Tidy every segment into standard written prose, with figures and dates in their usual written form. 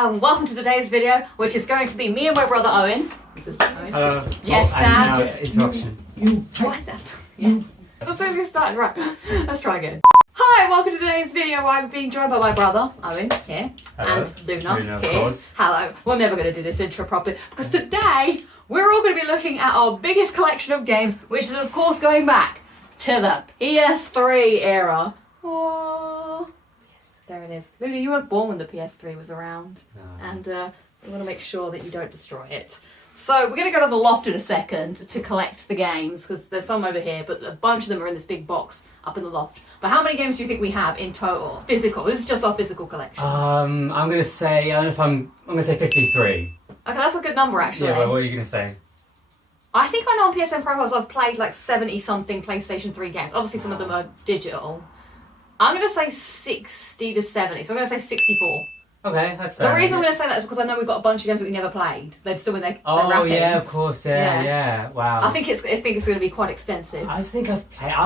and welcome to today's video, which is going to be me and my brother Owen. This is Owen. Yes, Dad. Interruption. What? Yeah. That's how we started, right. Let's try again. Hi, welcome to today's video. I'm being joined by my brother, Owen, here, Hello. and Luna, Luna, of here. course. Hello. We're never going to do this intro properly, because today, we're all going to be looking at our biggest collection of games, which is, of course, going back to the PS3 era. Oh, yes, there it is. Luna, you weren't born when the PS3 was around, and we want to make sure that you don't destroy it. So we're going to go to the loft in a second to collect the games, because there's some over here, but a bunch of them are in this big box up in the loft. But how many games do you think we have in total? Physical. This is just our physical collection. I'm gonna say, I don't know if I'm gonna say 53. Okay, that's a good number, actually. Yeah, well, what are you gonna say? I think I know on PSN Profiles I've played like 70-something PlayStation 3 games. Obviously, some of them are digital. I'm going to say 60 to 70, so I'm going to say 64. Okay, that's fair. The reason I'm going to say that is because I know we've got a bunch of games that we never played. They're still in their Oh, wrappings. yeah, of course, yeah. Wow. I think it's going to be quite extensive. I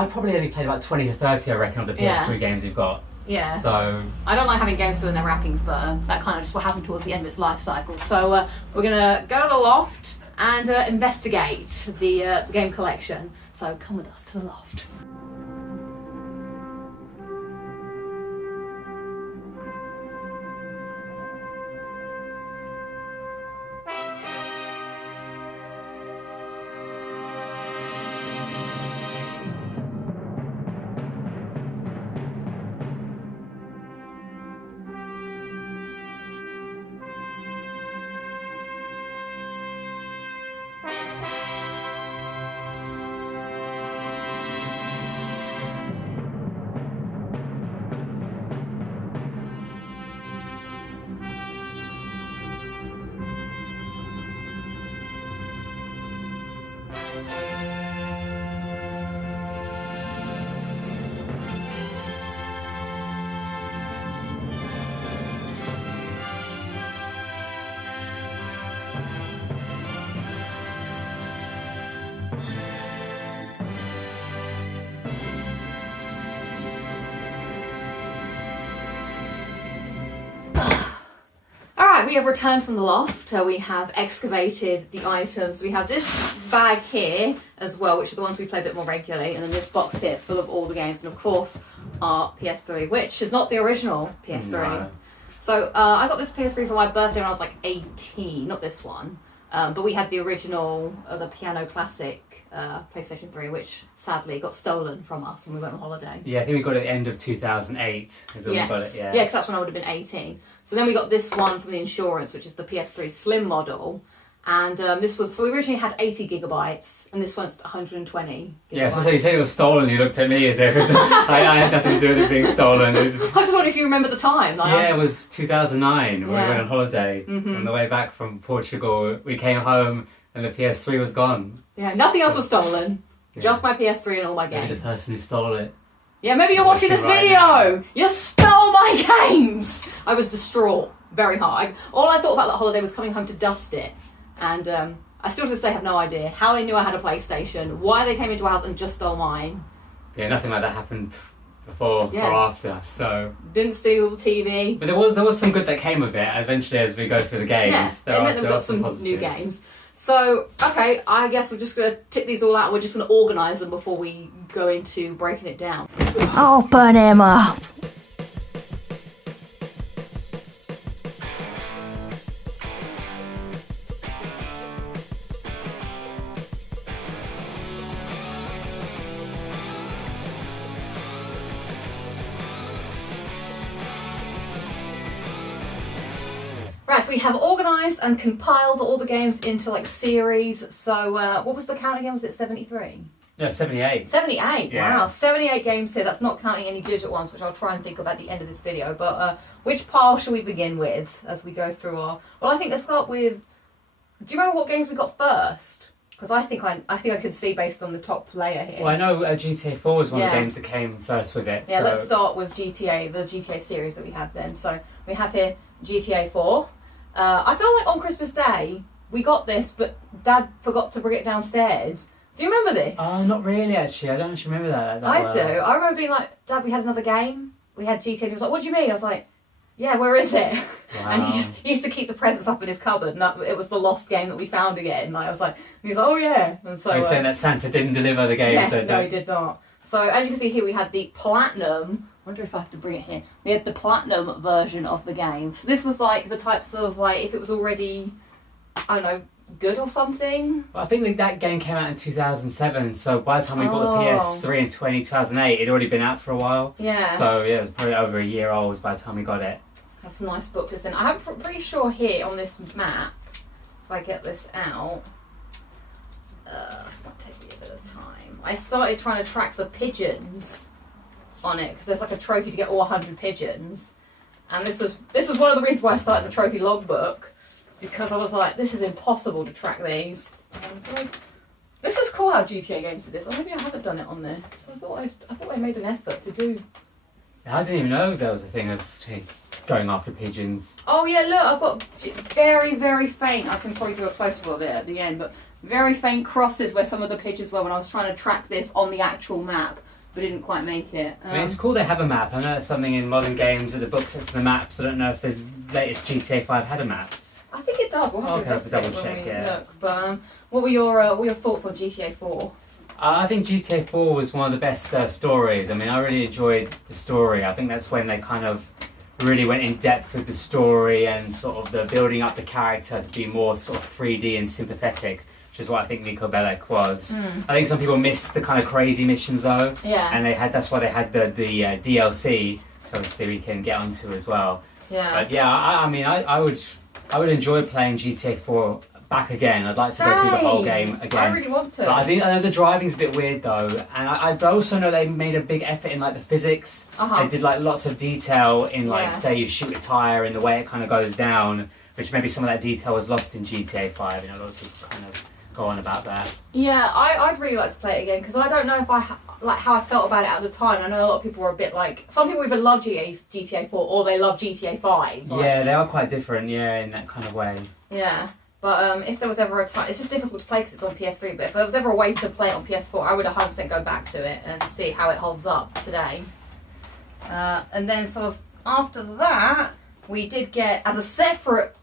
probably only played about 20 to 30, I reckon, of the PS3 games we've got. Yeah. So I don't like having games still in their wrappings, but that kind of just what happened towards the end of its life cycle. So we're going to go to the loft and investigate the game collection. So come with us to the loft. Alright, we have returned from the loft. We have excavated the items. We have this bag here as well, which are the ones we play a bit more regularly, and then this box here full of all the games, and of course our PS3, which is not the original PS3. No. So I got this PS3 for my birthday when I was like 18, not this one, but we had the original, the Piano Classic PlayStation 3, which sadly got stolen from us when we went on holiday. yeah, I think we got it at the end of 2008. Is when we got it, Yeah, because that's when I would have been 18. So then we got this one from the insurance, which is the PS3 Slim model. And this was, so we originally had 80 gigabytes, and this one's 120 gigabytes. Yeah, so you said it was stolen, you looked at me as if I had nothing to do with it being stolen. I just wondered if you remember the time. Like, Yeah, it was 2009 when we Yeah. went on holiday. Mhm. On the way back from Portugal, we came home and the PS3 was gone. Yeah, nothing else was stolen. Yeah. Just my PS3 and all my Maybe games. the person who stole it. Yeah, maybe you're watching this Watching video! right now. You stole my games! I was distraught very hard. All I thought about that holiday was coming home to dust it. And I still to this day have no idea how they knew I had a PlayStation, why they came into our house and just stole mine. Yeah, nothing like that happened before Yeah. or after. So, Didn't steal the TV. but there was some good that came of it. Eventually, as we go through the games, Yeah, it meant that we've got some new games. So, okay, I guess we're just going to tip these all out and we're just going to organise them before we go into breaking it down. Open him up. Right, we have organised and compiled all the games into like series. So, what was the count again? Was it 73? Yeah, 78. 78, Yeah. wow, 78 games here. That's not counting any digital ones, which I'll try and think of at the end of this video. But which pile shall we begin with as we go through our... Well, I think let's start with... Do you remember what games we got first? Because I think I can see based on the top layer here. Well, I know GTA 4 was one of Yeah. the games that came first with it. Yeah, so. let's start with GTA, the GTA series that we had then. So we have here GTA 4. I feel like on Christmas Day, we got this, but Dad forgot to bring it downstairs. Do you remember this? Not really, actually. I don't actually remember that I well. do. I remember being like, Dad, we had another game. We had GTA. He was like, what do you mean? I was like, yeah, where is it? Wow. And he used to keep the presents up in his cupboard, and it was the lost game that we found again. And I was like, he's like, oh yeah. And so Are you saying that Santa didn't deliver the game? yeah, So no, he did not. So as you can see here, we had the platinum. I wonder if I have to bring it here. We had the platinum version of the game. So this was like the types of like if it was already, I don't know, good or something. Well, I think that game came out in 2007, so by the time we got the PS3 in 2008, it'd already been out for a while. Yeah. So yeah, it was probably over a year old by the time we got it. That's a nice book to send. I'm pretty sure here on this map, if I get this out, it's going to take me a bit of time. I started trying to track the pigeons on it because there's like a trophy to get all 100 pigeons, and this was one of the reasons why I started the trophy logbook, because I was like, this is impossible to track these. This is cool how GTA games did this. Or maybe I haven't done it on this. I thought I made an effort to do. I didn't even know there was a thing of going after pigeons. Oh yeah, look, I've got very, very faint. I can probably do a close-up of it at the end, but very faint crosses where some of the pigeons were when I was trying to track this on the actual map, but didn't quite make it. I mean, it's cool they have a map. I know it's something in modern games that the booklets and the maps. I don't know if the latest GTA 5 had a map. I think it does. We'll have to double when check, we yeah. look. But what were your thoughts on GTA 4? I think GTA 4 was one of the best stories. I mean, I really enjoyed the story. I think that's when they kind of really went in depth with the story and sort of the building up the character to be more sort of 3D and sympathetic, which is what I think Nico Bellic was. I think some people missed the kind of crazy missions though. Yeah. And that's why they had the DLC, which obviously we can get onto as well. Yeah. But yeah, I mean, I would enjoy playing GTA 4 back again. I'd like to go through the whole game again. I really want to. But I know the driving's a bit weird though, and I also know they made a big effort in like the physics. They did like lots of detail in like say you shoot a tire and the way it kind of goes down, which maybe some of that detail was lost in GTA 5. You know, a lot of people kind of go on about that. Yeah, I'd really like to play it again because I don't know if like how I felt about it at the time. I know a lot of people were a bit like, some people either love GTA 4 or they love GTA 5. Like, yeah, they are quite different, yeah, in that kind of way. Yeah, but if there was ever a time, it's just difficult to play because it's on PS3, but if there was ever a way to play it on PS4, I would 100% go back to it and see how it holds up today. And then sort of after that, we did get, as a separate,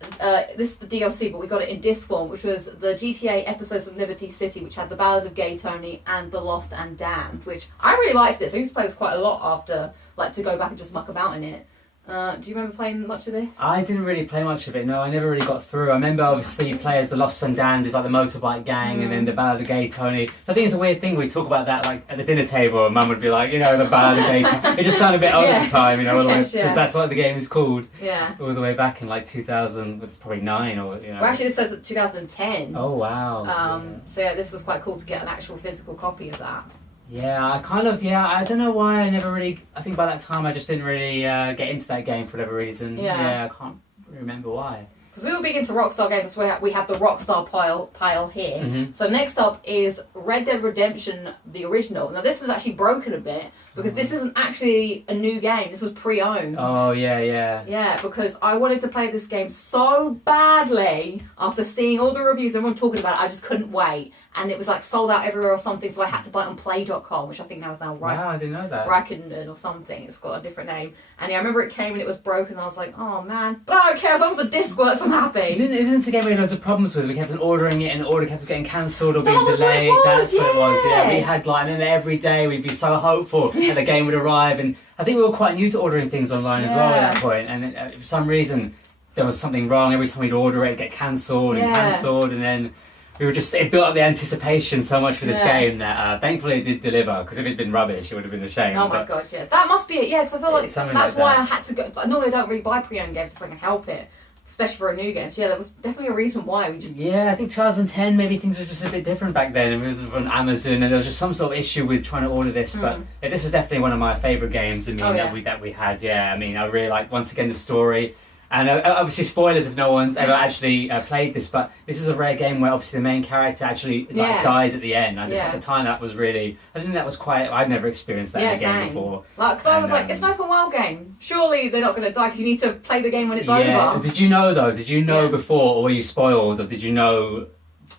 this is the DLC, but we got it in disc form, which was the GTA Episodes of Liberty City, which had the Ballad of Gay Tony and The Lost and Damned, which I really liked this. I used to play this quite a lot after, like, to go back and just muck about in it. Do you remember playing much of this? I didn't really play much of it, no, I never really got through. I remember obviously you play as the Lost and Damned, is like the motorbike gang, and then the Ballad of Gay Tony. I think it's a weird thing, we talk about that like at the dinner table, and Mum would be like, you know, the Ballad of Gay Tony. It just sounded a bit old at the time, you know, because that's what the game is called. Yeah. All the way back in like 2000, it's probably 9 or, you know. Well, actually, this says 2010. Oh, wow. So yeah, this was quite cool to get an actual physical copy of that. Yeah, I don't know why I never really, I think by that time I just didn't really get into that game for whatever reason. Yeah, I can't remember why. Because we were big into Rockstar games, so we have the Rockstar pile here. So next up is Red Dead Redemption, the original. Now this is actually broken a bit, because this isn't actually a new game, this was pre-owned. Oh, yeah. Yeah, because I wanted to play this game so badly, after seeing all the reviews, everyone talking about it, I just couldn't wait. And it was like sold out everywhere or something, so I had to buy it on play.com, which I think now is now Wow, I didn't know that. Rakenden or something, it's got a different name. And yeah, I remember it came and it was broken, and I was like, oh man. But I don't care, as long as the disc works, I'm happy. Isn't the game we had loads of problems with? We kept on ordering it and the order kept on getting cancelled or being That's delayed. what it was, That's what it was, yeah. We had like, I remember every day we'd be so hopeful that the game would arrive, and I think we were quite new to ordering things online as well at that point, and for some reason there was something wrong. Every time we'd order it, it'd get cancelled and cancelled, and then we were just, it built up the anticipation so much for this game that thankfully it did deliver, because if it'd been rubbish it would have been a shame. Oh my god, yeah. That must be it, yeah, because I feel like that's why I had to go. I normally don't really buy pre-owned games because I can help it, especially for a new game. So yeah, there was definitely a reason why we just... Yeah, I think 2010, maybe things were just a bit different back then. It was on Amazon and there was just some sort of issue with trying to order this, but this is definitely one of my favourite games, I mean, that we had, I mean, I really like, once again, the story. And obviously spoilers if no one's ever actually played this, but this is a rare game where obviously the main character actually dies at the end. I just, at the time, that was really, I think that was quite, I'd never experienced that in a game before. Like, because I was like, it's an open world game. Surely they're not going to die because you need to play the game when it's over. Did you know though? Did you know before, or were you spoiled, or did you know?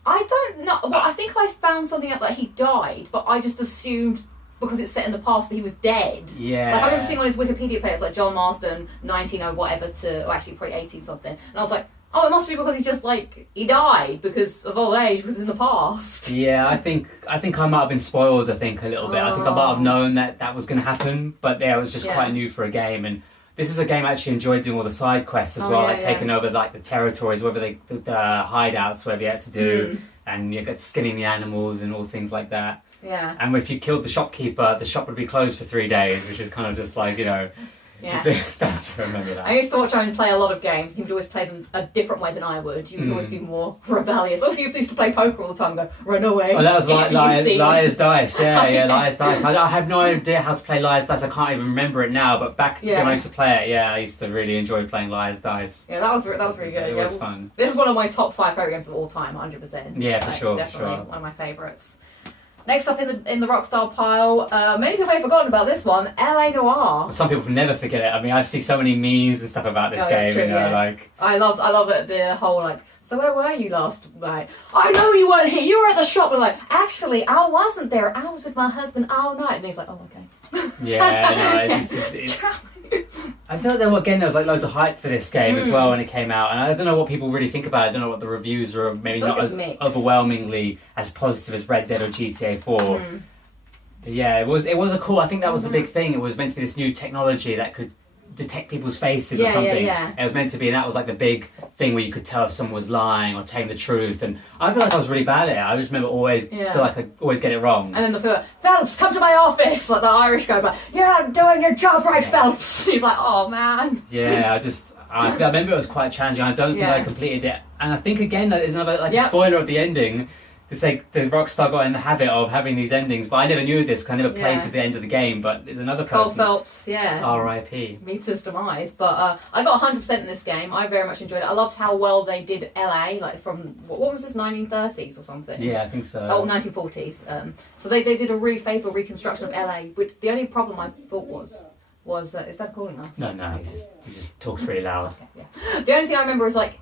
I don't know. Well, I think I found something out that he died, but I just assumed because it's set in the past that he was dead. Yeah. Like I remember seeing on his Wikipedia page like John Marsden 19 whatever to, or actually probably 18 something, and I was like, oh, it must be because he's just like he died because of old age because in the past. Yeah, I think I might have been spoiled. I think a little bit. I think I might have known that was going to happen, but yeah, it was just quite new for a game. And this is a game I actually enjoyed doing all the side quests as well, like taking over like the territories, whether the hideouts, whatever you had to do, and you get skinning the animals and all things like that. Yeah. And if you killed the shopkeeper, the shop would be closed for 3 days, which is kind of just like, you know. Yeah. That's, I remember that. I used to watch Owen play a lot of games, and he would always play them a different way than I would. You would always be more rebellious. Also, you used to play poker all the time and go, run away. Oh, that was like Liar's Dice. Yeah, Liar's Dice. I have no idea how to play Liar's Dice. I can't even remember it now, but back when I used to play it, I used to really enjoy playing Liar's Dice. Yeah, that was really good. It was fun. This is one of my top 5 favourite games of all time, 100%. Yeah, for sure. Definitely one of my favourites. Next up in the Rockstar pile, many people may have forgotten about this one, LA Noire. Some people never forget it. I mean, I see so many memes and stuff about this game. True, like I love it, the whole like. So where were you last night? I know you weren't here. You were at the shop. And like, actually, I wasn't there. I was with my husband all night. And he's like, oh, okay. Yeah, no, it's I thought there was like loads of hype for this game as well when it came out, and I don't know what people really think about it. I don't know what the reviews are. Maybe not as overwhelmingly as positive as Red Dead or GTA 4. But yeah, it was a cool. I think that was the big thing. It was meant to be this new technology that could detect people's faces or something. It was meant to be, and that was like the big thing where you could tell if someone was lying or telling the truth. And I feel like I was really bad at it. I just remember feel like I always get it wrong. And then the feel, Phelps, come to my office, like the Irish guy, like, you're not doing your job right, Phelps. You're like, oh man. Yeah, I remember it was quite challenging. I don't think I completed it, and I think again that is another like spoiler of the ending. It's like the Rockstar got in the habit of having these endings, but I never knew this because I never played through the end of the game. But there's another person. Cole Phelps, R.I.P. meets his demise. But I got 100% in this game. I very much enjoyed it. I loved how well they did LA, like from what was this, 1930s or something? Yeah, I think so. Oh, 1940s. So they did a really faithful reconstruction of LA. Which the only problem I thought was is Dad calling us? No, he just talks really loud. Okay, yeah. The only thing I remember is like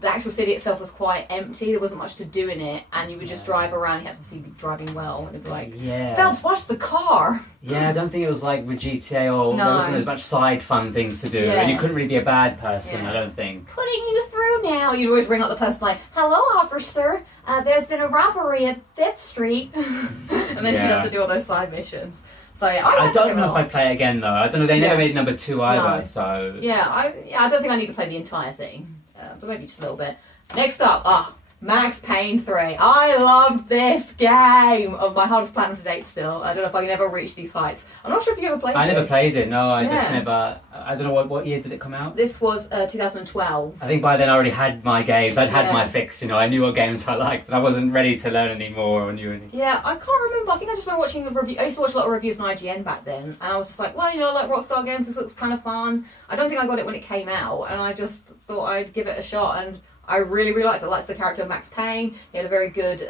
the actual city itself was quite empty. There wasn't much to do in it, and you would just drive around. You had to obviously be driving well, and it'd be like, Phelps, watch the car. Yeah, I don't think it was like with GTA or there wasn't as much side fun things to do, and you couldn't really be a bad person. I don't think. Putting you through now. You'd always ring up the person like, hello, officer. There's been a robbery at 5th Street, and then she'd have to do all those side missions. So yeah, I don't know if I'd play it again though. I don't know. They never made number 2 either. No. So I don't think I need to play the entire thing. But maybe just a little bit. Next up, Max Payne 3. I loved this game. My hardest platinum to date still. I don't know if I can ever reach these heights. I'm not sure if you ever played it. I never played it, no. I just never... I don't know, what year did it come out? This was 2012. I think by then I already had my games. I'd had my fix, I knew what games I liked, and I wasn't ready to learn anymore or knew any. Yeah, I can't remember. I think I just remember watching a review. I used to watch a lot of reviews on IGN back then, and I was just like, well, like Rockstar games, this looks kind of fun. I don't think I got it when it came out, and I just thought I'd give it a shot, and I really, really liked it. I liked the character of Max Payne. He had a very good,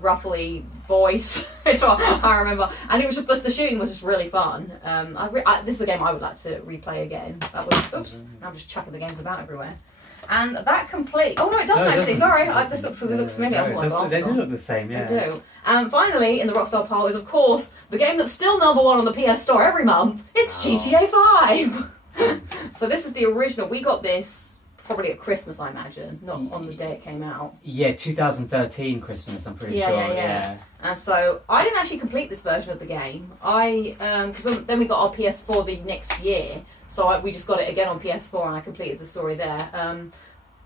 gruffly voice. That's what I remember. And it was just, the shooting was just really fun. This is a game I would like to replay again. That was, oops, now I'm just chucking the games about everywhere. And that complete. Oh no, it doesn't actually. Sorry, this looks because it looks familiar. They do look the same, yeah. They do. And finally, in the Rockstar pile is of course the game that's still number 1 on the PS Store every month. It's GTA 5. So this is the original. We got this probably at Christmas, I imagine, not on the day it came out. Yeah, 2013 Christmas, I'm pretty sure. Yeah. And so I didn't actually complete this version of the game. Because then we got our PS4 the next year, so we just got it again on PS4, and I completed the story there. I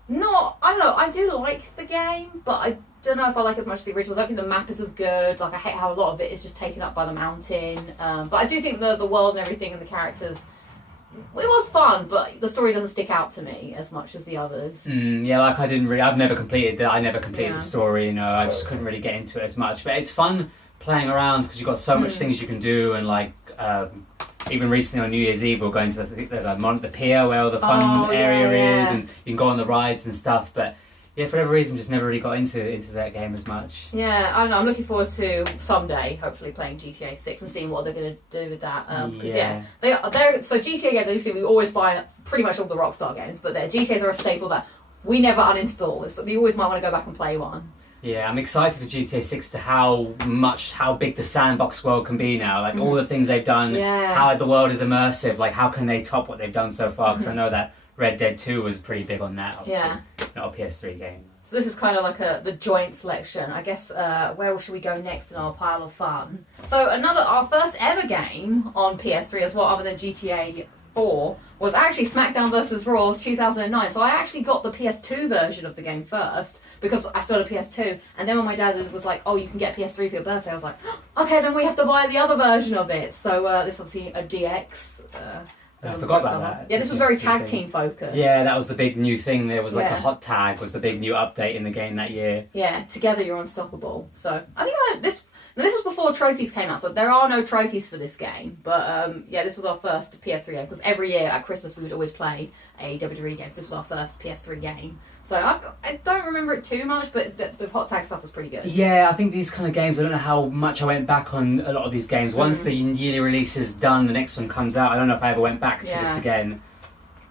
don't know. I do like the game, but I don't know if I like as much as the originals. I don't think the map is as good. Like I hate how a lot of it is just taken up by the mountain. But I do think the world and everything and the characters. It was fun, but the story doesn't stick out to me as much as the others. Like I've never completed that. I never completed the story. I just couldn't really get into it as much. But it's fun playing around because you've got so much things you can do, and like even recently on New Year's Eve we're going to the pier where all the fun area is, and you can go on the rides and stuff. But yeah, for whatever reason, just never really got into that game as much. Yeah, I don't know. I'm looking forward to someday, hopefully, playing GTA 6 and seeing what they're going to do with that. They're so GTA games. Obviously, we always buy pretty much all the Rockstar games, but their GTAs are a staple that we never uninstall. So you always might want to go back and play one. Yeah, I'm excited for GTA 6 to how big the sandbox world can be now. Like all the things they've done, how the world is immersive. Like how can they top what they've done so far? Because I know that Red Dead 2 was pretty big on that. Obviously. Not a PS3 game. So this is kind of like the joint selection. I guess where should we go next in our pile of fun? So our first ever game on PS3 as well, other than GTA 4, was actually SmackDown vs. Raw 2009. So I actually got the PS2 version of the game first because I still had a PS2. And then when my dad was like, "Oh, you can get PS3 for your birthday," I was like, "Okay, then we have to buy the other version of it." So this is obviously a DX. I forgot about that. Yeah, this was very tag team focused. Yeah, that was the big new thing. There was like the hot tag was the big new update in the game that year. Yeah, together you're unstoppable. So I think this was before trophies came out, so there are no trophies for this game. But this was our first PS3 game because every year at Christmas we would always play a WWE game. So this was our first PS3 game. So I don't remember it too much, but the hot tag stuff was pretty good. Yeah, I think these kind of games, I don't know how much I went back on a lot of these games. Once the yearly release is done, the next one comes out. I don't know if I ever went back to this again.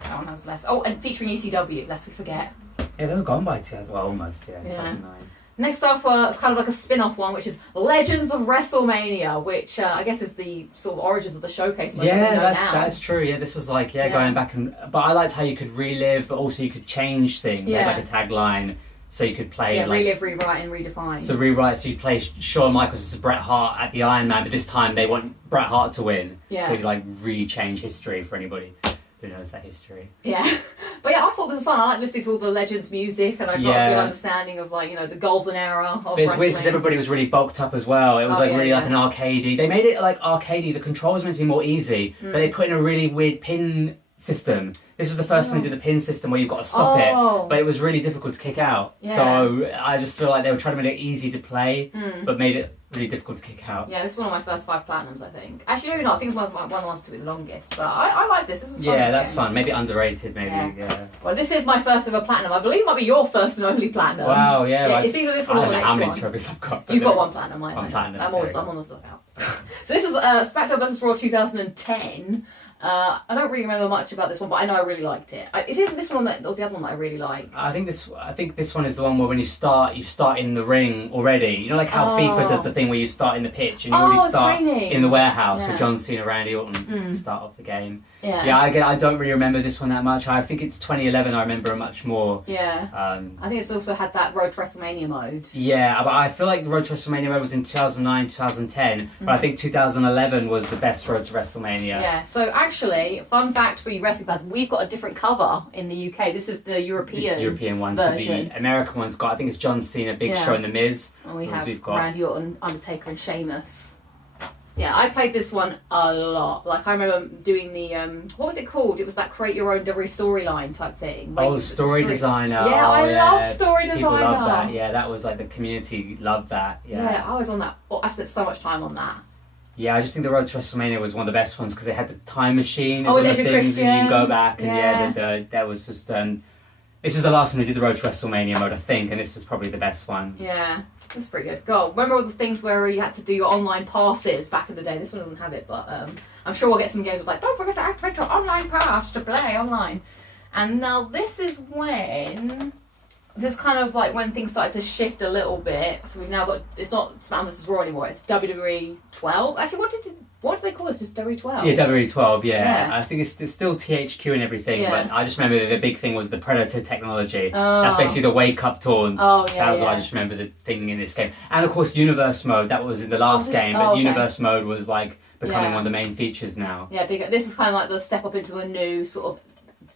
That one has less. Oh, and featuring ECW, lest we forget. Yeah, they were gone by 2000. Well, almost, 2009. Next up, kind of like a spin-off one, which is Legends of Wrestlemania, which I guess is the sort of origins of the showcase. Yeah, that's true. Yeah, this was like going back but I liked how you could relive, but also you could change things. They had like a tagline, so you could play relive, rewrite, and redefine. So rewrite, so you play Shawn Michaels as Bret Hart at the Iron Man, but this time they want Bret Hart to win. Yeah. So you like re-change history for anybody who knows that history. Yeah. But yeah, I thought this was fun. I like listening to all the Legends music, and I got a good understanding of the golden era of wrestling. It's weird because everybody was really bulked up as well. It was like an arcadey. They made it like arcadey. The controls meant to be more easy, but they put in a really weird pin system. This was the first time they did the pin system where you've got to stop it, but it was really difficult to kick out. Yeah. So I just feel like they were trying to make it easy to play, but made it really difficult to kick out. Yeah, this is one of my first 5 platinums, I think. Actually, maybe not. I think it's one of the ones to be the longest. But I like this. This was fun. Yeah, that's fun. Maybe underrated, maybe. Yeah. Well, this is my first ever platinum. I believe it might be your first and only platinum. Wow, yeah. It's either this one or the next one. How many trophies I've got. You've got one platinum, I know. One platinum. I'm on the lookout. So this is SmackDown vs. Raw 2010. I don't really remember much about this one, but I know I really liked it. Is it this one or the other one that I really liked? I think this one is the one where when you start in the ring already. You know, like how FIFA does the thing where you start in the pitch and you already start in the warehouse with John Cena, Randy Orton to start off the game. Yeah, I don't really remember this one that much. I think it's 2011. I remember much more. Yeah. I think it's also had that Road to WrestleMania mode. Yeah, but I feel like the Road to WrestleMania mode was in 2009, 2010. But I think 2011 was the best Road to WrestleMania. Yeah. So actually, fun fact for you wrestling fans, we've got a different cover in the UK. This is the European. It's the European one. Version. So the American one's got, I think it's John Cena, Big Show, and The Miz. And we've got Randy Orton, Undertaker, and Sheamus. Yeah, I played this one a lot. Like, I remember doing the, what was it called? It was that create your own WWE storyline type thing. Story Designer. Yeah, I love Story Designer. People love that. Yeah, that was like the community loved that. Yeah, I was on that. I spent so much time on that. Yeah, I just think the Road to WrestleMania was one of the best ones because they had the time machine. Oh, there's a Christian. And you go back and that was just... this is the last time they did the Road to WrestleMania mode, I think, and this is probably the best one. Yeah, that's pretty good. God, remember all the things where you had to do your online passes back in the day? This one doesn't have it, but I'm sure we'll get some games with like, don't forget to activate your online pass to play online. And now this is when... This is kind of like when things started to shift a little bit. So we've now got... It's not SmackDown vs. Raw anymore, it's WWE 12. Actually, what did they call this? Just WWE 12? Yeah, WWE 12, yeah. I think it's still THQ and everything, but I just remember the big thing was the Predator technology. That's basically the wake-up taunts. That was what I just remember the thing in this game. And of course, Universe Mode, that was in the last game, but Universe Mode was like becoming one of the main features now. Yeah, this is kind of like the step up into a new sort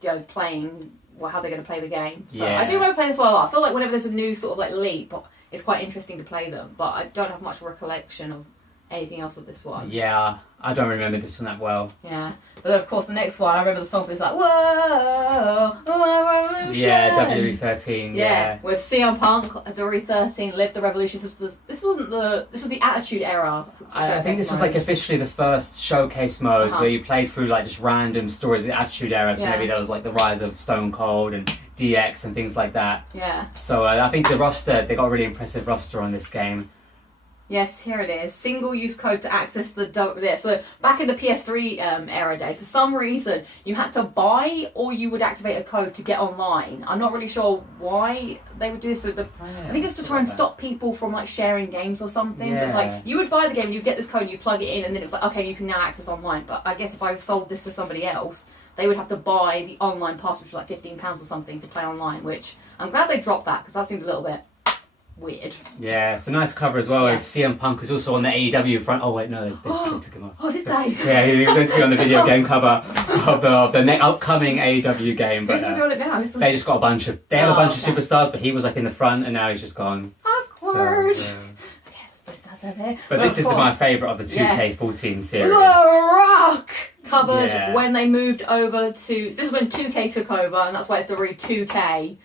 of playing... how they're going to play the game. So I do want to play this one a lot. I feel like whenever there's a new sort of like leap, it's quite interesting to play them, but I don't have much recollection of anything else of this one. Yeah, I don't remember this one that well. Yeah, but then of course the next one, I remember the song for this like, whoa, revolution. Yeah, WWE 13. Yeah, with CM Punk, WWE 13, Live the Revolution. This was the Attitude Era. I think this was like officially the first showcase mode where you played through like just random stories of the Attitude Era. So maybe there was like the rise of Stone Cold and DX and things like that. Yeah. So I think the roster, they got a really impressive roster on this game. Yes, here it is. Single-use code to access the there. So back in the PS3 era days, for some reason, you had to buy or you would activate a code to get online. I'm not really sure why they would do this. So I think it's to try and stop people from like sharing games or something. Yeah. So it's like you would buy the game, you get this code, you plug it in, and then it's like, okay, you can now access online. But I guess if I sold this to somebody else, they would have to buy the online pass, which was like £15 or something, to play online. Which I'm glad they dropped that because that seemed a little bit weird. Yeah, it's a nice cover as well. Yes. CM Punk was also on the AEW front. Oh wait, no, they took him off. Oh, did they? Yeah, he was going to be on the video game cover of the upcoming AEW game. But who's going to be on it now? They just got a bunch of superstars, but he was like in the front, and now he's just gone. Awkward. So, but this is my favourite of the 2K14 series. The Rock covered when they moved over to. So this is when 2K took over, and that's why it's the read 2K.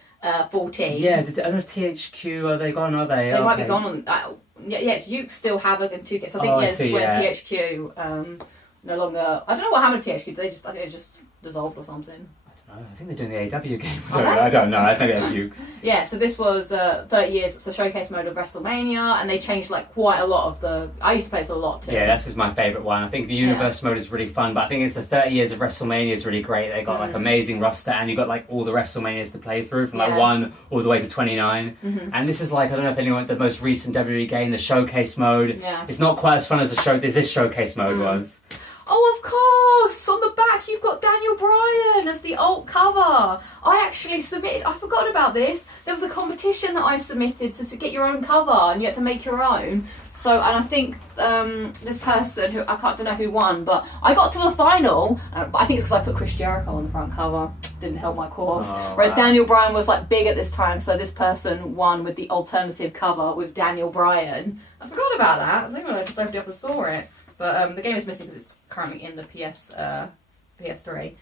14. Yeah, I don't know if THQ, are they gone, are they? They might be gone on... yes, you still have it in 2K. So I think, when THQ no longer... I don't know what happened to THQ. I think they just dissolved or something. I think they're doing the AW game. I don't know. I think it's Ukes. Yeah, so this was 30 years. It's a showcase mode of Wrestlemania, and they changed like quite a lot of the. I used to play this a lot too. Yeah, this is my favourite one. I think the universe mode is really fun, but I think it's the 30 years of Wrestlemania is really great. They got like amazing roster, and you got like all the Wrestlemanias to play through from like 1 all the way to 29. And this is like, I don't know if anyone the most recent WWE game, the showcase mode. Yeah. It's not quite as fun as this showcase mode was. Oh, of course! On the back, you've got Daniel Bryan as the alt cover. I actually submitted. I forgot about this. There was a competition that I submitted to get your own cover, and you had to make your own. So, and I think this person who I don't know who won, but I got to the final. But I think it's because I put Chris Jericho on the front cover. Didn't help my cause. Whereas Daniel Bryan was like big at this time, so this person won with the alternative cover with Daniel Bryan. I forgot about that. I think I just opened it up and saw it. But the game is missing because it's currently in the PS3.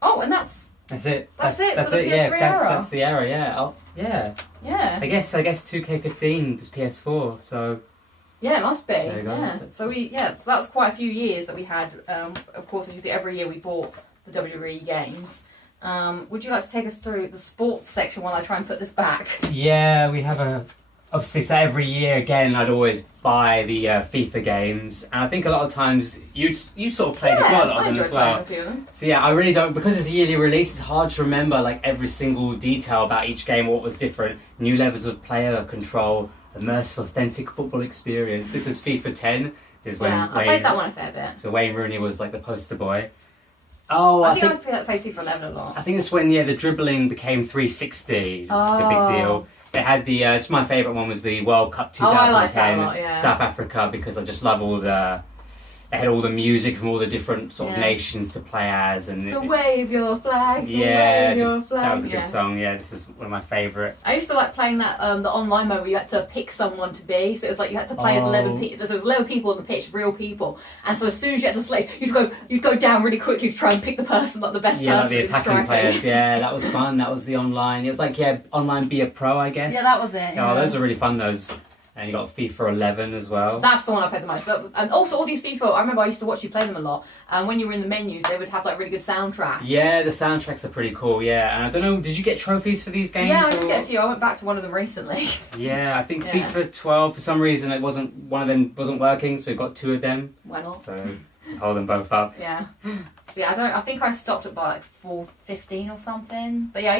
Oh, and that's it. That's it. For the PS3 era. That's the era. Yeah. Oh, yeah. Yeah. I guess 2K15 was PS4. So. Yeah, it must be. There you go. Yeah. So so that was quite a few years that we had. Of course, usually every year we bought the WWE games. Would you like to take us through the sports section while I try and put this back? Yeah, we have obviously, so every year again, I'd always buy the FIFA games, and I think a lot of times you sort of played as well, a lot of them as well. A few of them. So yeah, I really don't, because it's a yearly release. It's hard to remember like every single detail about each game, what was different, new levels of player control, immersive, authentic football experience. This is FIFA 10. I played that one a fair bit. So Wayne Rooney was like the poster boy. Oh, I think I played FIFA 11 a lot. I think it's when the dribbling became 360. It was like a big deal. They had it's my favourite one was the World Cup 2010 I liked that a lot, South Africa, because I just love they had all the music from all the different sort of nations to play as, and so wave your flag. Yeah, that was a good song. Yeah, this is one of my favourite. I used to like playing that the online mode where you had to pick someone to be. So it was like you had to play as 11 people. So there was 11 people on the pitch, real people. And so as soon as you had to select, you'd go down really quickly to try and pick the person, like the best person. Yeah, like the attacking players. Yeah, that was fun. That was the online. It was like online Be a Pro, I guess. Yeah, that was it. Oh, those are really fun. Those. And you got FIFA 11 as well. That's the one I played the most. And also all these FIFA, I remember I used to watch you play them a lot. And when you were in the menus, they would have like really good soundtrack. Yeah, the soundtracks are pretty cool. Yeah, and I don't know, did you get trophies for these games? Yeah, I did get a few. I went back to one of them recently. Yeah, I think FIFA 12 for some reason one of them wasn't working, so we got 2 of them. Why not? So hold them both up. Yeah. Yeah, I think I stopped at like 4:15 or something. But yeah, I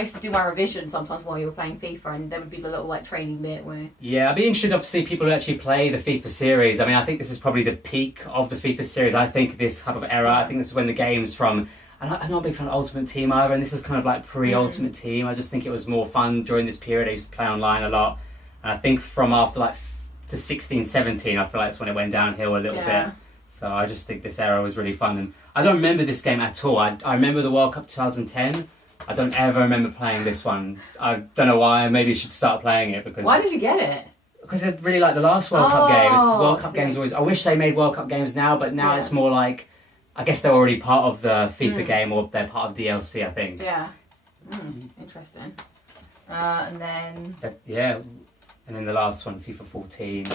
used to do my revision sometimes while you were playing FIFA, and there would be the little like training bit where. Yeah, I'd be interested to see people who actually play the FIFA series. I mean, I think this is probably the peak of the FIFA series. I think this type of era. I think this is when the games from. I'm not a big fan of Ultimate Team either, and this is kind of like pre-Ultimate Team. I just think it was more fun during this period. I used to play online a lot, and I think from after like to 16, 17, I feel like it's when it went downhill a little bit. So I just think this era was really fun, and I don't remember this game at all. I remember the World Cup 2010. I don't ever remember playing this one. I don't know why. Maybe you should start playing it because. Why did you get it? Because I really like the last World Cup games. The World Cup games always. I wish they made World Cup games now, but now it's more like. I guess they're already part of the FIFA game, or they're part of DLC. I think. Yeah. Interesting. And then. And then the last one, FIFA 14.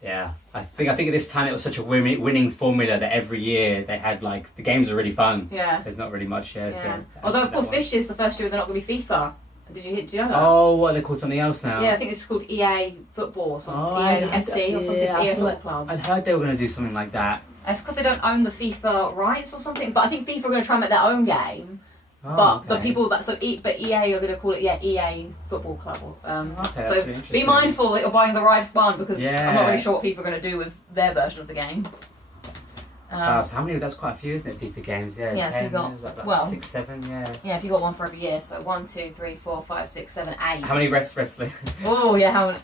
Yeah, I think at this time it was such a winning formula that every year they had the games are really fun. Yeah. There's not really much shares here. Although of course this year's the first year they're not going to be FIFA Did you know that? Oh, what are they called? Something else now? Yeah, I think it's called EA Football or something. Oh, EA FC or something. EA Football Club. I'd heard they were going to do something like that. It's because they don't own the FIFA rights or something. But I think FIFA are going to try and make their own game. Oh, but okay. the people that but EA are going to call it EA Football Club. Okay, so that's really be mindful that you're buying the right one because Yeah. I'm not really sure what FIFA are going to do with their version of the game. Wow, so how many? That's quite a few, isn't it? FIFA games, yeah. Yeah, 10, so you got like 6, 7, yeah. Yeah, if you got one for every year, so 1, 2, 3, 4, 5, 6, 7, 8. How many wrestling? Oh yeah, how many?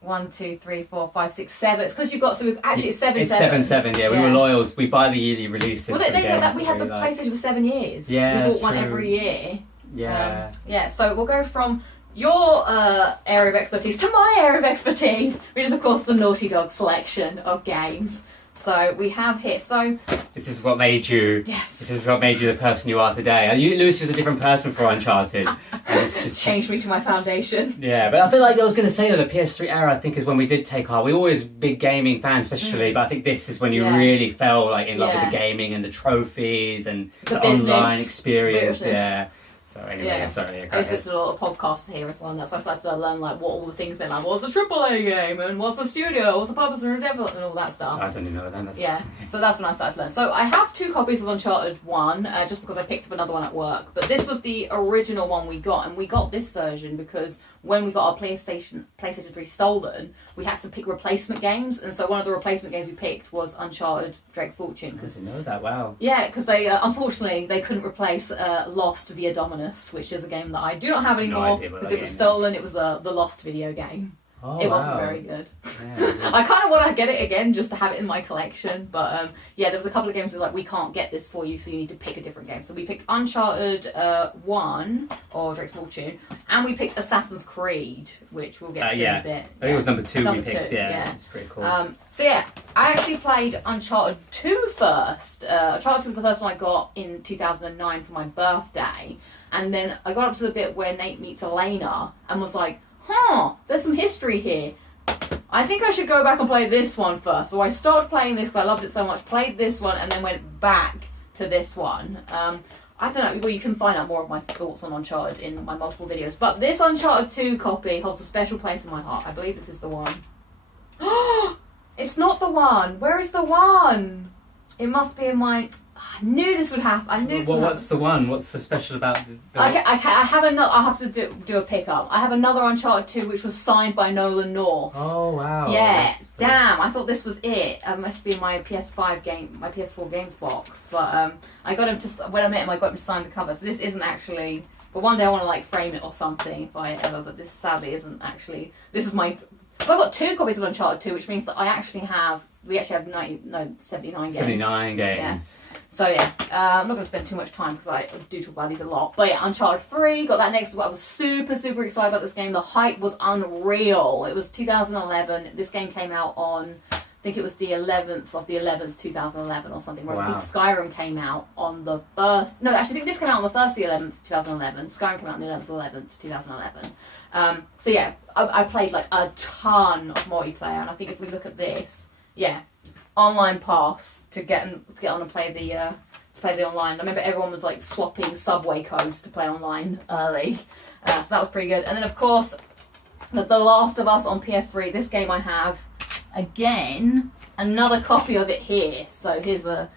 1, 2, 3, 4, 5, 6, 7. It's because you've got it's 7. It's 7. Yeah, we were loyal. We buy the yearly releases. Well, we had the PlayStation for 7 years. Yeah, we bought one every year. Yeah. Yeah. So we'll go from your area of expertise to my area of expertise, which is of course the Naughty Dog selection of games. So we have here. So this is what made you. Yes. This is what made you the person you are today. Lucy was a different person for Uncharted. And it's just changed me to my foundation. Yeah, but I feel like I was going to say though, the PS3 era I think is when we did take our. We were always big gaming fans, especially. But I think this is when you really fell like in love with the gaming and the trophies and the online experience. Business. Yeah. So anyway, sorry. I used to listen to a lot of podcasts here as well, and that's why I started to learn like what all the things meant, like what's a AAA game, and what's a studio, what's a publisher and developer, and all that stuff. I don't even know that. Yeah, so that's when I started to learn. So I have 2 copies of Uncharted 1, just because I picked up another one at work. But this was the original one we got, and we got this version because when we got our PlayStation 3 stolen, we had to pick replacement games, and so one of the replacement games we picked was Uncharted Drake's Fortune. I didn't know that, wow. Yeah, because they, unfortunately, they couldn't replace Lost Via Dominus, which is a game that I do not have anymore, because it was stolen. It was the Lost video game. Oh, it wasn't very good. Yeah, I kind of want to get it again just to have it in my collection, but yeah, there was a couple of games where like we can't get this for you, so you need to pick a different game. So we picked Uncharted 1 or Drake's Fortune, and we picked Assassin's Creed, which we'll get to in a bit. I think it was number 2 we picked. 2, yeah, it's pretty cool. So yeah, I actually played Uncharted 2 first. Uncharted 2 was the first one I got in 2009 for my birthday, and then I got up to the bit where Nate meets Elena and was like, there's some history here. I think I should go back and play this one first. So I started playing this because I loved it so much, played this one, and then went back to this one. I don't know, well, you can find out more of my thoughts on Uncharted in my multiple videos. But this Uncharted 2 copy holds a special place in my heart. I believe this is the one. It's not the one. Where is the one? It must be in my... I knew this would happen. I knew this would What's the one? What's so special about the... Okay, I have another. I'll have to do a pickup. I have another Uncharted 2 which was signed by Nolan North. Oh wow! Yeah, damn! I thought this was it. It must be my PS5 game, my PS4 games box. But I got him to when I met him, I got him to sign the cover. So this isn't actually. But one day I want to like frame it or something if I ever. But this sadly isn't actually. This is my. So I've got 2 copies of Uncharted 2, which means that I actually have. We actually have 79 games. 79 games. Yeah. So yeah, I'm not going to spend too much time because I do talk about these a lot. But yeah, Uncharted 3, got that next. I was super excited about this game. The hype was unreal. It was 2011. This game came out on, I think it was the 11th of the 11th, 2011 or something. Whereas I think Skyrim came out on the 1st. No, actually I think this came out on the 1st of the 11th, 2011. Skyrim came out on the 11th, 2011. So yeah, I played like a ton of multiplayer, and I think if we look at this, yeah, online pass to get on and play the online. I remember everyone was like swapping subway codes to play online early, so that was pretty good. And then of course, The Last of Us on PS3. This game I have again, another copy of it here. So here's I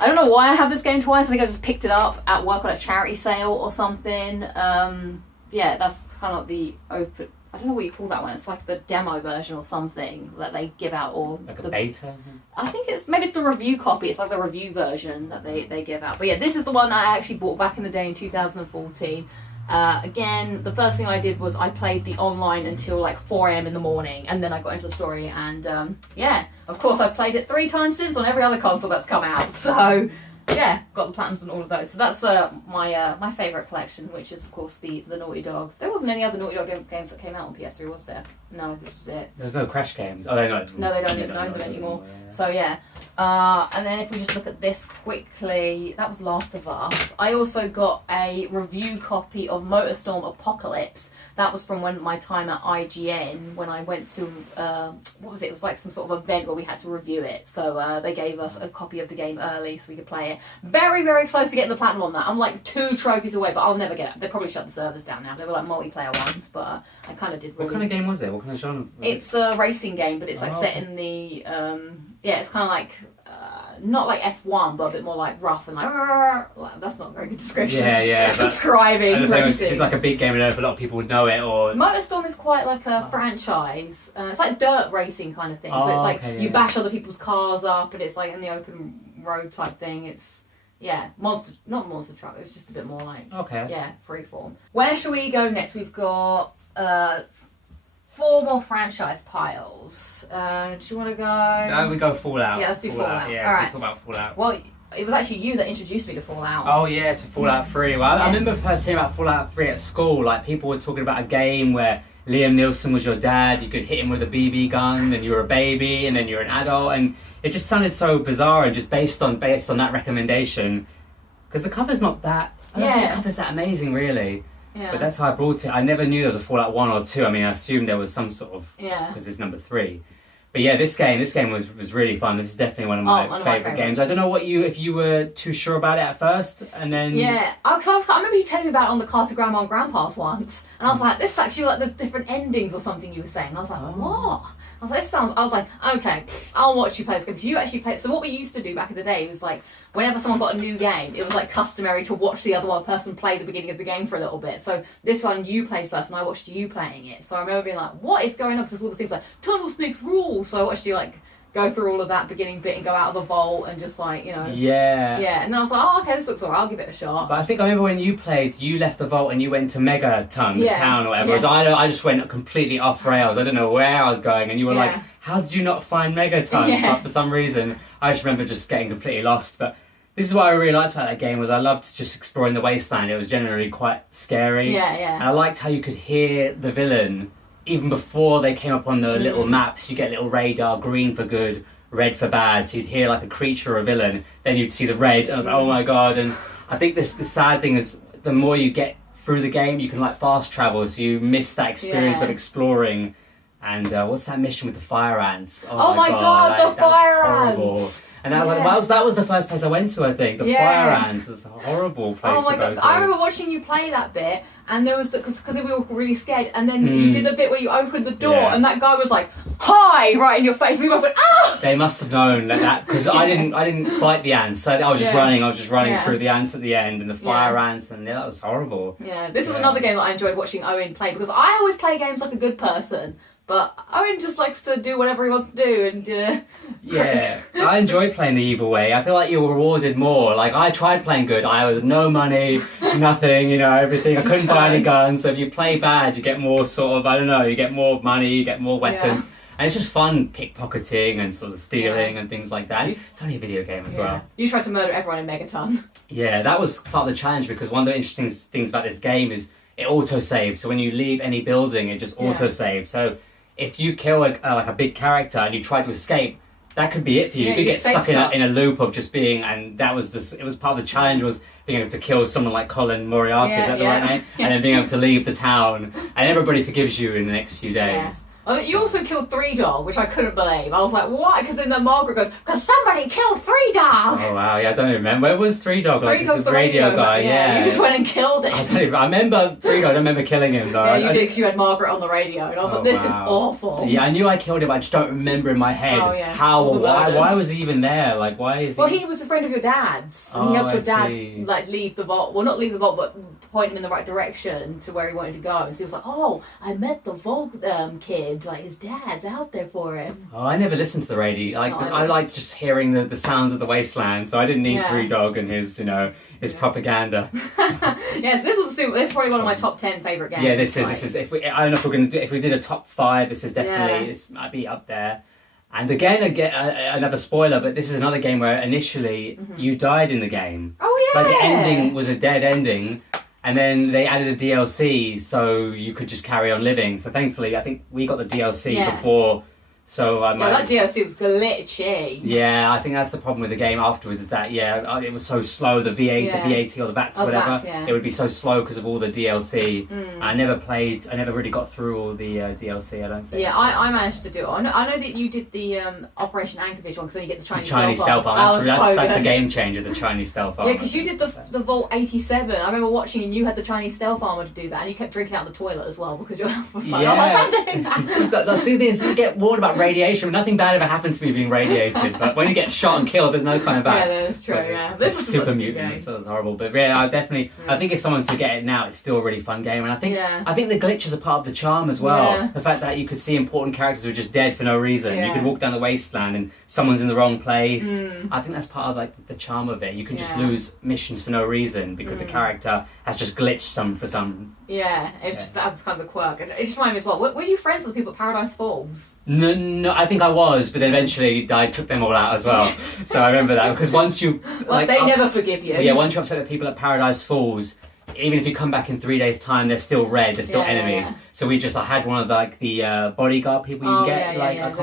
don't know why I have this game twice. I think I just picked it up at work on a charity sale or something. Yeah, that's kind of the open. I don't know what you call that one. It's like the demo version or something that they give out, or like a beta. I think maybe it's the review copy. It's like the review version that they give out. But yeah, this is the one I actually bought back in the day in 2014. Again, the first thing I did was I played the online until like 4 a.m. in the morning, and then I got into the story. And yeah, of course I've played it 3 times since on every other console that's come out. So yeah, got the platinums and all of those. So that's my favourite collection, which is of course the Naughty Dog. There wasn't any other Naughty Dog games that came out on PS3, was there? No, this was it. There's no Crash games. Oh, they're not. No, they don't even own them anymore. So yeah, And then if we just look at this quickly, that was Last of Us. I also got a review copy of MotorStorm Apocalypse. That was from my time at IGN when I went to, what was it? It was like some sort of event where we had to review it. So they gave us a copy of the game early so we could play it. Very, very close to getting the platinum on that. I'm like 2 trophies away, but I'll never get it. They probably shut the servers down now. They were like multiplayer ones, but I kind of did really... What kind of game was it? What kind of genre was it? It's a racing game, but it's like set in the... it's kind of like... not like F1, but a bit more like rough and like that's not a very good description. Describing racing. It's like a big game, and if a lot of people would know it. Or MotorStorm is quite like a franchise. It's like dirt racing kind of thing. So it's like you bash other people's cars up, and it's like in the open road type thing. It's not monster truck. It's just a bit more like freeform. Where shall we go next? We've got 4 more franchise piles. Do you want to go? No, we go Fallout. Yeah, let's do Fallout. Yeah, all right. We'll talk about Fallout. Well, it was actually you that introduced me to Fallout. Oh yeah, so Fallout 3. Well, I remember first hearing about Fallout 3 at school. Like people were talking about a game where Liam Neeson was your dad. You could hit him with a BB gun, and you were a baby, and then you're an adult, and it just sounded so bizarre. And just based on that recommendation, because the cover's not that. I don't think the cover's that amazing, really. Yeah. But that's how I brought it. I never knew there was a Fallout 1 or 2. I mean, I assumed there was some sort of... because it's number 3. But yeah, this game was really fun. This is definitely one of my favourite games. I don't know if you were too sure about it at first, and then... Yeah, I remember you telling me about it on the cast of Grandma and Grandpa's once, and I was like, this is actually like there's different endings or something you were saying. And I was like, what? I was like, okay, I'll watch you play this game, because you actually play... So what we used to do back in the day was like, whenever someone got a new game, it was like customary to watch the other one person play the beginning of the game for a little bit. So this one you played first, and I watched you playing it. So I remember being like, what is going on? Because there's all the things like, Tunnel Snakes rule! So I watched you like go through all of that beginning bit and go out of the vault and just like, you know... Yeah, and then I was like, oh, okay, this looks alright, I'll give it a shot. But I remember when you played, you left the vault and you went to Megaton, the town or whatever. Whereas I just went completely off rails. I don't know where I was going, and you were like, how did you not find Megaton? But for some reason, I just remember just getting completely lost. But this is what I really liked about that game, was I loved just exploring the wasteland. It was generally quite scary. And I liked how you could hear the villain even before they came up on the little maps. You get a little radar, green for good, red for bad. So you'd hear like a creature or a villain, then you'd see the red, and I was like, oh my god. And I think the sad thing is, the more you get through the game, you can like fast travel, so you miss that experience of exploring. And what's that mission with the fire ants? Oh my god, the fire ants! And that was that was the first place I went to, I think. The fire ants is a horrible place to go to. I remember watching you play that bit, and there was because we were really scared, and then you did the bit where you opened the door, and that guy was like, "Hi!" right in your face. We both went, "Ah!" They must have known that because I didn't fight the ants. So I was just running. I was just running through the ants at the end, and the fire ants, and that was horrible. Yeah, this was another game that I enjoyed watching Owen play, because I always play games like a good person. But Owen just likes to do whatever he wants to do, and I enjoy playing the evil way. I feel like you're rewarded more. Like I tried playing good, I had no money, nothing, everything. I couldn't buy any guns. So if you play bad, you get more sort of, you get more money, you get more weapons. And it's just fun pickpocketing and sort of stealing and things like that. It's only a video game as well. You tried to murder everyone in Megaton. Yeah, that was part of the challenge, because one of the interesting things about this game is it auto-saves. So when you leave any building, it just auto-saves. So if you kill like a big character and you try to escape, that could be it for you. You could get stuck in a loop of just being, and that was it was part of the challenge, was being able to kill someone like Colin Moriarty, is that the right name? And then being able to leave the town, and everybody forgives you in the next few days. You also killed Three Dog, which I couldn't believe. I was like, what? Because then Margaret goes, because somebody killed Three Dog! Oh wow, yeah, I don't even remember. Where was Three Dog? Three Dog's the radio guy, yeah. You just went and killed him. I remember Three Dog, I don't remember killing him though. Yeah, you did, because you had Margaret on the radio, and I was like, this is awful. Yeah, I knew I killed him, I just don't remember in my head how or why was he even there? Like, why is he... Well, he was a friend of your dad's, and he helped your dad like leave the vault. Well, not leave the vault, but point him in the right direction to where he wanted to go. And so he was like, oh, I met the vault kid, like his dad's out there for him. Oh, I never listened to the radio. I liked just hearing the sounds of the wasteland, so I didn't need Three Dog and his his propaganda. Yes, this is probably one of my top 10 favourite games. Yeah, this is I don't know if we're gonna if we did a top 5, this is definitely this might be up there. And again, another spoiler, but this is another game where initially you died in the game. Oh yeah. Like the ending was a dead ending. And then they added a DLC so you could just carry on living. So thankfully, I think we got the DLC before So that DLC was glitchy. Yeah, I think that's the problem with the game afterwards, is that it was so slow. The VAT or the VATs or whatever, it would be so slow because of all the DLC. I never really got through all the DLC. I don't think. Yeah, I managed to do it. I know that you did the Operation Anchorage one, because then you get the Chinese stealth arm. That's the game changer, the Chinese stealth arm. Yeah, because you did the Vault 87. I remember watching, and you had the Chinese stealth armor to do that, and you kept drinking out the toilet as well because your health was like, The thing is, you get warned about radiation. Nothing bad ever happened to me being radiated, but when you get shot and killed, there's no coming back. Yeah, that's true. This was super mutant, so it was horrible. But yeah, I think if someone to get it now, it's still a really fun game, and I think the glitches are part of the charm as well. Yeah. The fact that you could see important characters who are just dead for no reason. You could walk down the wasteland and someone's in the wrong place. I think that's part of like the charm of it. You can just lose missions for no reason because a character has just glitched for some. Yeah, that's kind of the quirk. It just reminded me as well. Were you friends with the people at Paradise Falls? No, I think I was, but then eventually I took them all out as well. So I remember that, because once you they never forgive you. Yeah, once you upset the people at Paradise Falls, even if you come back in 3 days' time, they're still red. They're still enemies. So I had one of the bodyguard people you get,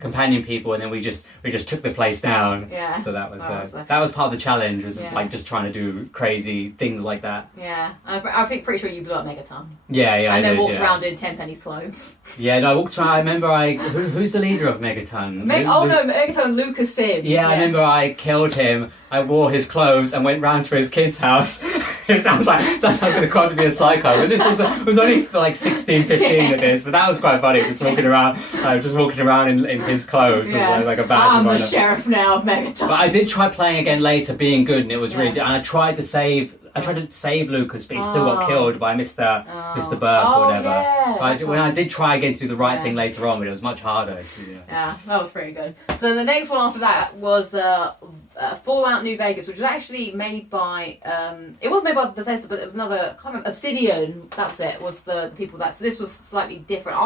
companion people, and then we just took the place down. Yeah. So that was part of the challenge, was like just trying to do crazy things like that. Yeah, I think pretty sure you blew up Megaton. Yeah, and then walked around in Tenpenny's clothes. Yeah, no, I walked around. I remember who's the leader of Megaton? Megaton, Lucas Sim. Yeah, I remember I killed him. I wore his clothes and went round to his kid's house. It sounds like I'm going to be a psycho, but this was only for like 16, 15 at this, but that was quite funny, just walking around in his clothes, like a bad I'm the sheriff now of Megaton. But I did try playing again later, being good, and it was really, and I tried to save Lucas, but he still got killed by Mr. Burke or whatever. Yeah, so when I did try again to do the right thing later on, but it was much harder. Yeah, that was pretty good. So the next one after that was Fallout New Vegas, which was actually made by it was made by Bethesda, but it was another kind of Obsidian. That's it. Was the people that. So this was slightly different.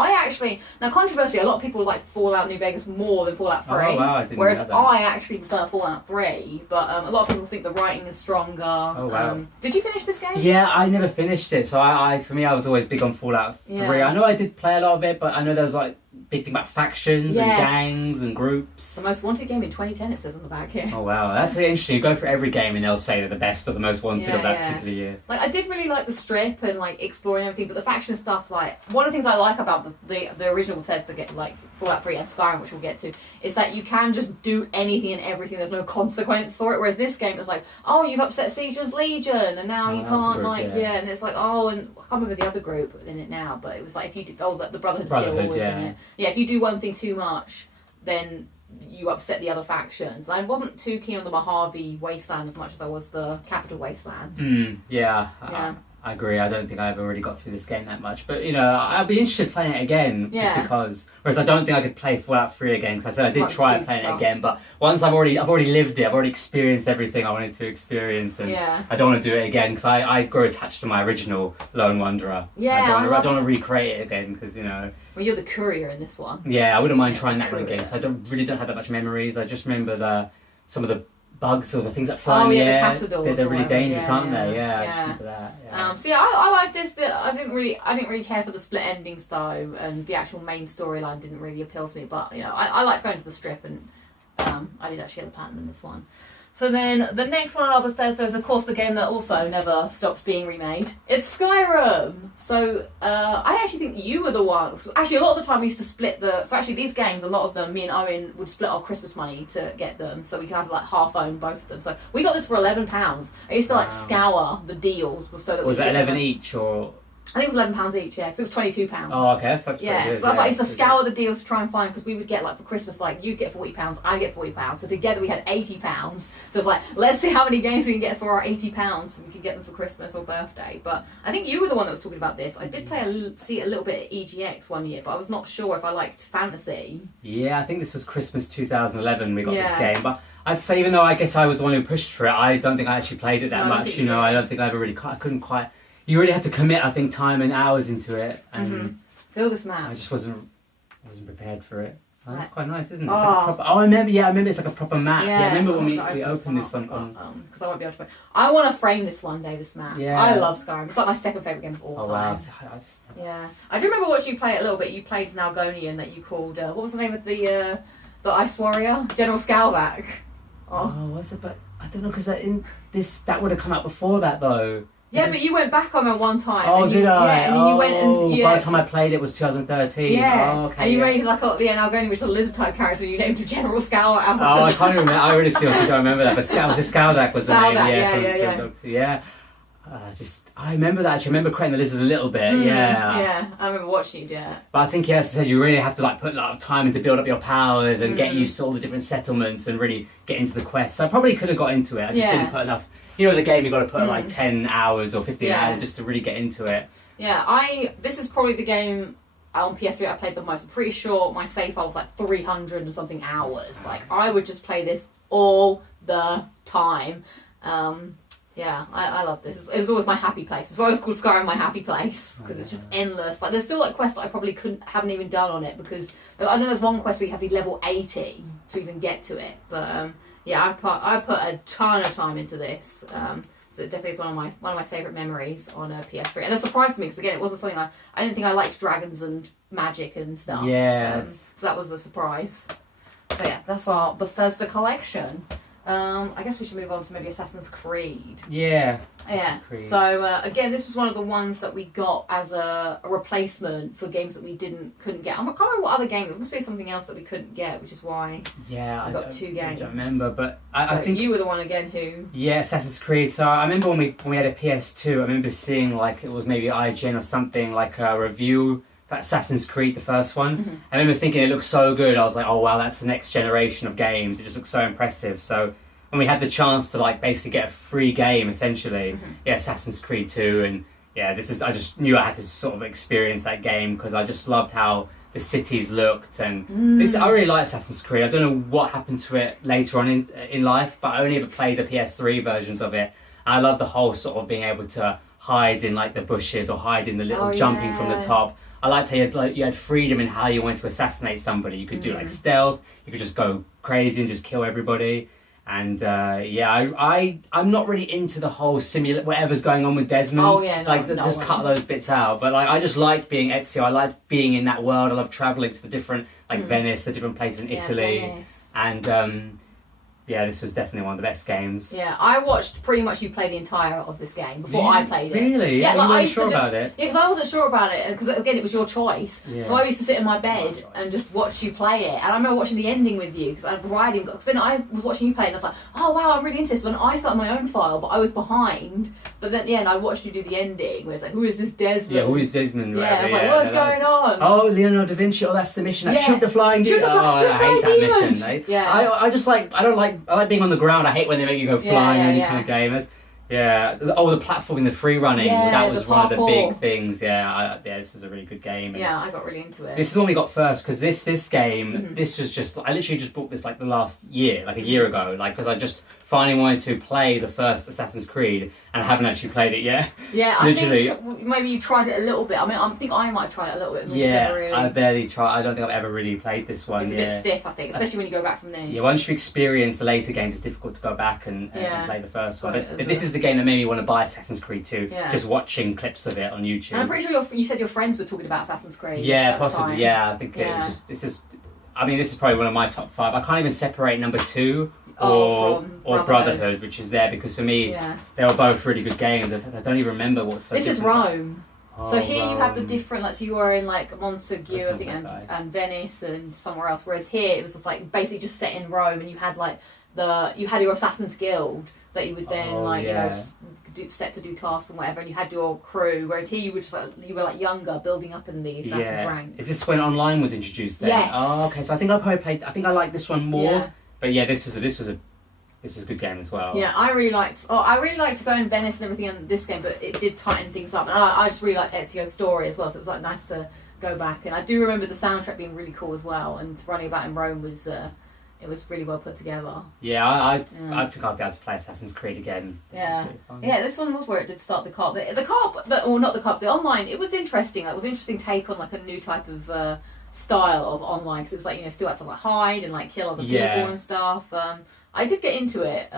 Now controversially, a lot of people like Fallout New Vegas more than Fallout 3. Oh wow, I didn't whereas know that. I actually prefer Fallout 3, but a lot of people think the writing is stronger. Oh wow. Did you finish this game? Yeah, I never finished it. So for me, I was always big on Fallout 3. Yeah. I know I did play a lot of it, but I know there was like big thing about factions and gangs and groups. The most wanted game in 2010, it says on the back here. Oh wow, that's interesting. You go for every game and they'll say they're the best or the most wanted of that particular year. Like I did really like the strip and like exploring everything, but the faction stuff, like one of the things I like about the original Bethesda like Fallout 3 and Skyrim, which we'll get to, is that you can just do anything and everything. There's no consequence for it. Whereas this game is like, oh, you've upset Siege's Legion, and now you can't and it's like, oh, and I can't remember the other group in it now, but it was like if you did the Brotherhood still always in it. Yeah, if you do one thing too much, then you upset the other factions. I wasn't too keen on the Mojave Wasteland as much as I was the Capital Wasteland. Yeah. I agree. I don't think I ever really got through this game that much, but I'd be interested playing it again just because. Whereas I don't think I could play Fallout 3 again, because I said I did try playing it again, but once I've already lived it, I've already experienced everything I wanted to experience, and I don't want to do it again because I grow attached to my original Lone Wanderer. Yeah, I don't want to recreate it again because Well, you're the courier in this one. Yeah, I wouldn't mind trying that one again because I don't have that much memories. I just remember some of the bugs or the things that fly in the air. They're really dangerous, aren't they? Yeah, I just remember that. Yeah. So I like this. I didn't really care for the split endings though, and the actual main storyline didn't really appeal to me. But I liked going to the strip, and I did actually get the platinum in this one. So then the next one on Bethesda is of course the game that also never stops being remade. It's Skyrim. So I actually think you were the one. Actually, a lot of the time we used to split So actually these games, a lot of them, me and Owen would split our Christmas money to get them, so we could have like half own both of them. So we got this for £11. I used to scour the deals so that was that 11 each or? I think it was £11 each, yeah, because it was £22. Oh, okay, that's pretty good. So I used to scour the deals to try and find, because we would get, like, for Christmas, like, you'd get £40, I get £40, so together we had £80. So it's like, let's see how many games we can get for our £80, so we can get them for Christmas or birthday. But I think you were the one that was talking about this. I did see a little bit at EGX one year, but I was not sure if I liked fantasy. Yeah, I think this was Christmas 2011 we got this game, but I'd say even though I guess I was the one who pushed for it, I don't think I actually played it that much, I don't think I ever really, I couldn't quite... You really have to commit, I think, time and hours into it, and Feel this map. I just wasn't prepared for it. Oh, that's quite nice, isn't it? Oh. It's like a proper, I remember. Yeah, I remember it's like a proper map. Yeah, I remember when we opened opened this on. because I won't be able to play. I want to frame this one day. This map. Yeah. I love Skyrim. It's like my second favorite game of all time. Oh wow! So I just. Yeah, I do remember watching you play it a little bit. You played as an Algonian that you called. What was the name of the Ice Warrior? General Scalback. Oh, was it? But I don't know because that would have come out before that though. Yeah, but you went back on it one time. Oh, did I? Yeah, and then you went and by the time I played it was 2013. Yeah. Oh, okay. And you made like the Algonian, which is a lizard type character. And you named him General Scalback. Oh, I can't remember. I really seriously don't remember that. But Scaldak was the name. Yeah, from Doctor. Yeah. I remember that. Actually, I remember creating the lizard a little bit. Yeah, I remember watching you do it. But I think, as I said, you really have to like put a lot of time into build up your powers and get used to all the different settlements and really get into the quests. So I probably could have got into it. I just didn't put enough. You know, the game you've got to put like 10 hours or 15 hours just to really get into it. Yeah, this is probably the game on PS3 I played the most. I'm pretty sure my save file was like 300 and something hours. Like, I would just play this all the time. Yeah, I love this. It was always my happy place. It's always called Skyrim my happy place because it's just endless. Like, there's still like quests that I probably haven't even done on it because I know there's one quest where you have to be level 80 to even get to it. But yeah, I put a ton of time into this. So it definitely is one of my favourite memories on a PS3. And it surprised me because again, it wasn't something I didn't think I liked dragons and magic and stuff. Yeah. So that was a surprise. So yeah, that's our Bethesda collection. I guess we should move on to maybe Assassin's Creed. Yeah. Yeah. So again, this was one of the ones that we got as a replacement for games that we couldn't get. I can't remember what other game. It must be something else that we couldn't get, which is why I got two games. I don't remember, but I think you were the one again who. Yeah, Assassin's Creed. So I remember when we had a PS2. I remember seeing like it was maybe IGN or something like a review for Assassin's Creed, the first one. Mm-hmm. I remember thinking it looked so good. I was like, oh wow, that's the next generation of games. It just looks so impressive. So when we had the chance to like basically get a free game essentially, Assassin's Creed 2, and I just knew I had to sort of experience that game because I just loved how the cities looked, and I really like Assassin's Creed. I don't know what happened to it later on in life, but I only ever played the PS3 versions of it. And I love the whole sort of being able to hide in like the bushes or hide in the little jumping from the top. I liked how you had freedom in how you went to assassinate somebody. You could do like stealth, you could just go crazy and just kill everybody. And I'm not really into the whole whatever's going on with Desmond. Oh yeah, just cut those bits out. But like, I just liked being Ezio. I liked being in that world. I love traveling to the different Venice, the different places in Italy, Venice. And this was definitely one of the best games. Yeah, I watched pretty much you play the entire of this game before I played it. Really? Yeah, like, I used sure about it? Yeah, because I wasn't sure about it, because again, it was your choice. Yeah. So I used to sit in my bed and just watch you play it. And I remember watching the ending with you, because then I was watching you play and I was like, oh wow, I'm really into this. And I started my own file, but I was behind. But then, and I watched you do the ending, where it's like, who is this Desmond? Yeah, who is Desmond? Yeah, I was like, what's going on? Oh, Leonardo da Vinci, that's the mission. Shoot the flying demon. I hate that mission. I like being on the ground. I hate when they make you go flying in any kind of game. The platforming, the free running. That was one of the big things. This is a really good game. And I got really into it. This is the one we got first because this game, this was just I literally just bought this like the last year, like a year ago, like because I just finally wanted to play the first Assassin's Creed and I haven't actually played it yet. Yeah, literally. I think maybe you tried it a little bit. I mean, I think I might have tried it a little bit. I barely tried. I don't think I've ever really played this one. It's a bit stiff, I think, especially when you go back from this. Yeah, once you experience the later games, it's difficult to go back and play the first one. But this is the game that made me want to buy Assassin's Creed 2. Yeah. Just watching clips of it on YouTube. And I'm pretty sure you said your friends were talking about Assassin's Creed. Yeah, possibly. Yeah, I think it was just. This is probably one of my top 5. I can't even separate number 2. Or Brotherhood, which is there because for me they were both really good games. I don't even remember what's so. This is Rome. So here you have the different, so you were in like Montague, I think, and Venice and somewhere else. Whereas here it was just like basically just set in Rome, and you had like you had your Assassin's Guild that you would then set to do tasks and whatever, and you had your crew. Whereas here you were just you were younger, building up in the Assassin's ranks. Is this when online was introduced then? Yes. Oh, okay. So I think I probably played. I think I liked this one more. Yeah. But this was a good game as well. Yeah, I really liked to go in Venice and everything in this game, but it did tighten things up, and I just really liked Ezio's story as well. So it was like nice to go back, and I do remember the soundtrack being really cool as well. And running about in Rome was it was really well put together. Yeah, I think I'd be able to play Assassin's Creed again. Yeah, this one was where it did start the co-op. The co-op, or not the co-op, the online. It was interesting. It was an interesting take on like a new type of style of online, because it was like, you know, still had to like hide and like kill other people and stuff. I did get into it,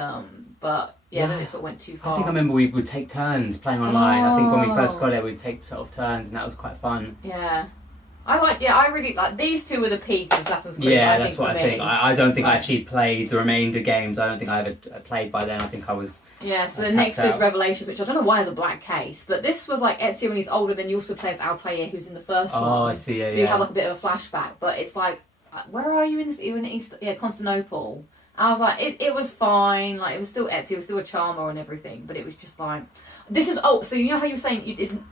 but then it sort of went too far. I think I remember we would take turns playing online. I think when we first got it, we'd take sort of turns, and that was quite fun. Yeah. I really like these two were the peak of Assassin's Creed. Yeah, that's what I think. I don't think I actually played the remainder games. I don't think I ever played by then. I think I was. Yeah, so the next is Revelations, which I don't know why is a black case, but this was like Ezio when he's older. Then you also play as Altair, who's in the first one. Oh, I see. Yeah, so you have like a bit of a flashback, but it's like, where are you in this? Even Constantinople. I was like, it was fine. Like it was still Ezio, it was still a charmer and everything, but it was just like. This is so you know how you're saying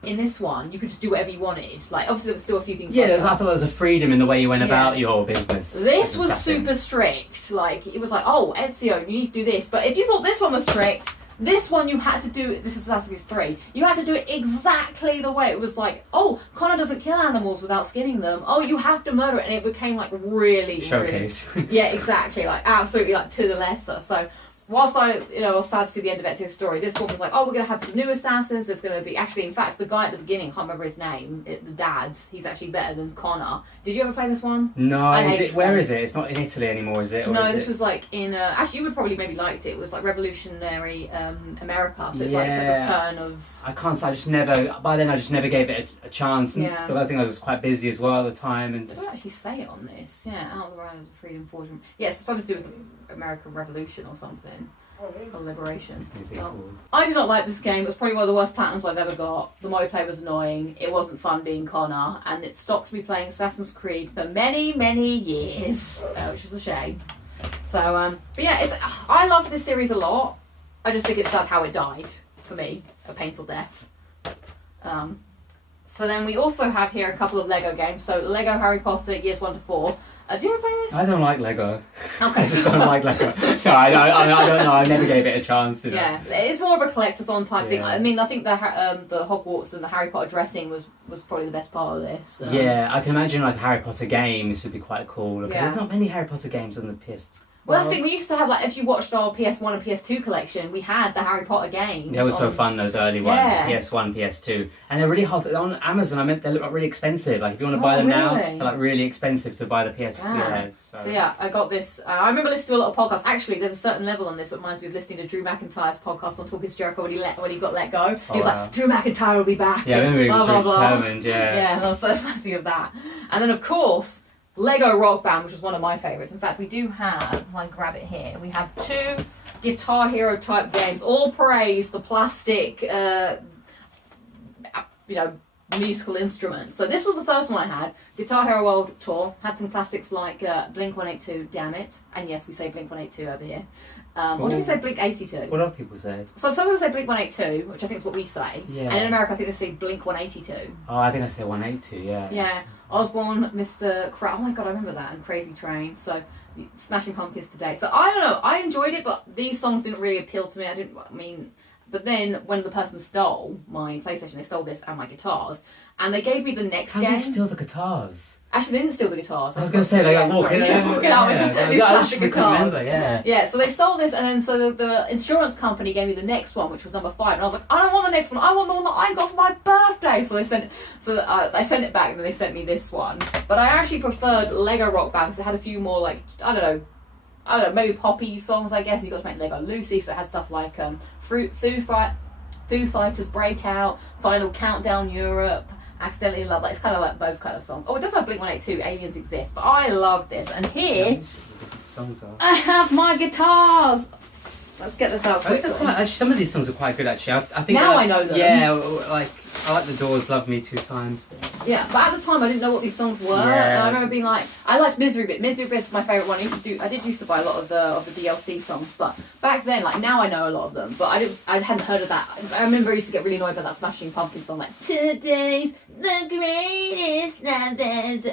in this one you could just do whatever you wanted. Like obviously there was still a few things. Yeah, I thought there was a freedom in the way you went about your business. This was super strict. Like it was like, oh Ezio, you need to do this. But if you thought this one was strict, this one you had to do. This is Assassin's Creed 3. You had to do it exactly the way it was. Like, oh, Connor doesn't kill animals without skinning them. Oh, you have to murder it, and it became like really showcase. Really, yeah, exactly. Like absolutely, like to the letter. So. Whilst I was sad to see the end of Ezio's story, this one was like, oh, we're going to have some new assassins. There's going to be... Actually, in fact, the guy at the beginning, I can't remember his name, the dad, he's actually better than Connor. Did you ever play this one? No, where is it? It's not in Italy anymore, is it? Or no, this was like in... actually, you would probably maybe liked it. It was like revolutionary America. So it's like a return of... I can't say, I just never... By then, I just never gave it a chance. And I think I was quite busy as well at the time. And just... I don't actually say it on this. Yeah, Out of the Round of the Freedom Forge. Yeah, it's something to do with the American Revolution or something. Or Liberation. I do not like this game. It was probably one of the worst platinums I've ever got. The multiplayer was annoying. It wasn't fun being Connor, and it stopped me playing Assassin's Creed for many, many years, which was a shame. So, but yeah, I love this series a lot. I just think it's sad how it died for me, a painful death. So then we also have here a couple of Lego games. So Lego Harry Potter Years 1 to 4. Do you ever play this? I don't like Lego. Okay. I just don't like Lego. No, I don't know. I never gave it a chance. You know? Yeah, it's more of a collectathon type thing. I mean, I think the Hogwarts and the Harry Potter dressing was probably the best part of this. Yeah, I can imagine like Harry Potter games would be quite cool because there's not many Harry Potter games on the PS. Well, that's the thing. We used to have, like, if you watched our PS1 and PS2 collection, we had the Harry Potter games. They were so fun, those early ones. PS1, PS2. And they're really hard. On Amazon, they look like really expensive. Like, if you want to buy them now, they're like really expensive to buy the PS. So yeah, I got this. I remember listening to a lot of podcasts. Actually, there's a certain level on this that reminds me of listening to Drew McIntyre's podcast on Talking to Jericho when he got let go. He was like, Drew McIntyre will be back. Yeah, I remember he was really determined, Yeah, I was so fancy of that. And then, of course... Lego Rock Band, which was one of my favourites. In fact, we do have, if I grab it here, we have 2 Guitar Hero type games, all praise the plastic, musical instruments. So this was the first one I had, Guitar Hero World Tour, had some classics like Blink-182, Damn It, and yes, we say Blink-182 over here. Or do we say Blink-82? What do people say? So some people say Blink-182, which I think is what we say, and in America I think they say Blink-182. Oh, I think I say 182, yeah. Yeah. Osborne, Mr. Oh my god, I remember that, and Crazy Train. So, Smashing Pumpkins today. So, I don't know, I enjoyed it, but these songs didn't really appeal to me. But then, when the person stole my PlayStation, they stole this and my guitars, and they gave me the next game. How did they steal the guitars? Actually, they didn't steal the guitars. I was going to say, they got walking out with these plastic guitars. Remember, yeah, so they stole this, and then so the insurance company gave me the next one, which was number 5, and I was like, I don't want the next one, I want the one that I got for my birthday. So I sent it back, and then they sent me this one. But I actually preferred Lego Rock Band because it had a few more like I don't know, maybe poppy songs, I guess. You got to make Lego Lucy, so it has stuff like Foo Fighters Breakout, Final Countdown Europe, Accidentally Love. Like, it's kind of like those kind of songs. Oh, it does have Blink-182, Aliens Exist, but I love this. And here, I have my guitars. Let's get this out quickly. Some of these songs are quite good, actually. I think now I know them. Yeah, like I like The Doors, Love Me 2 Times. Yeah, but at the time I didn't know what these songs were. Yeah. And I remember being like, I liked Misery Bit. Misery Bit is my favourite one. I did used to buy a lot of the DLC songs, but back then, like now I know a lot of them, but I hadn't heard of that. I remember I used to get really annoyed by that Smashing Pumpkins song, like Today's the greatest night.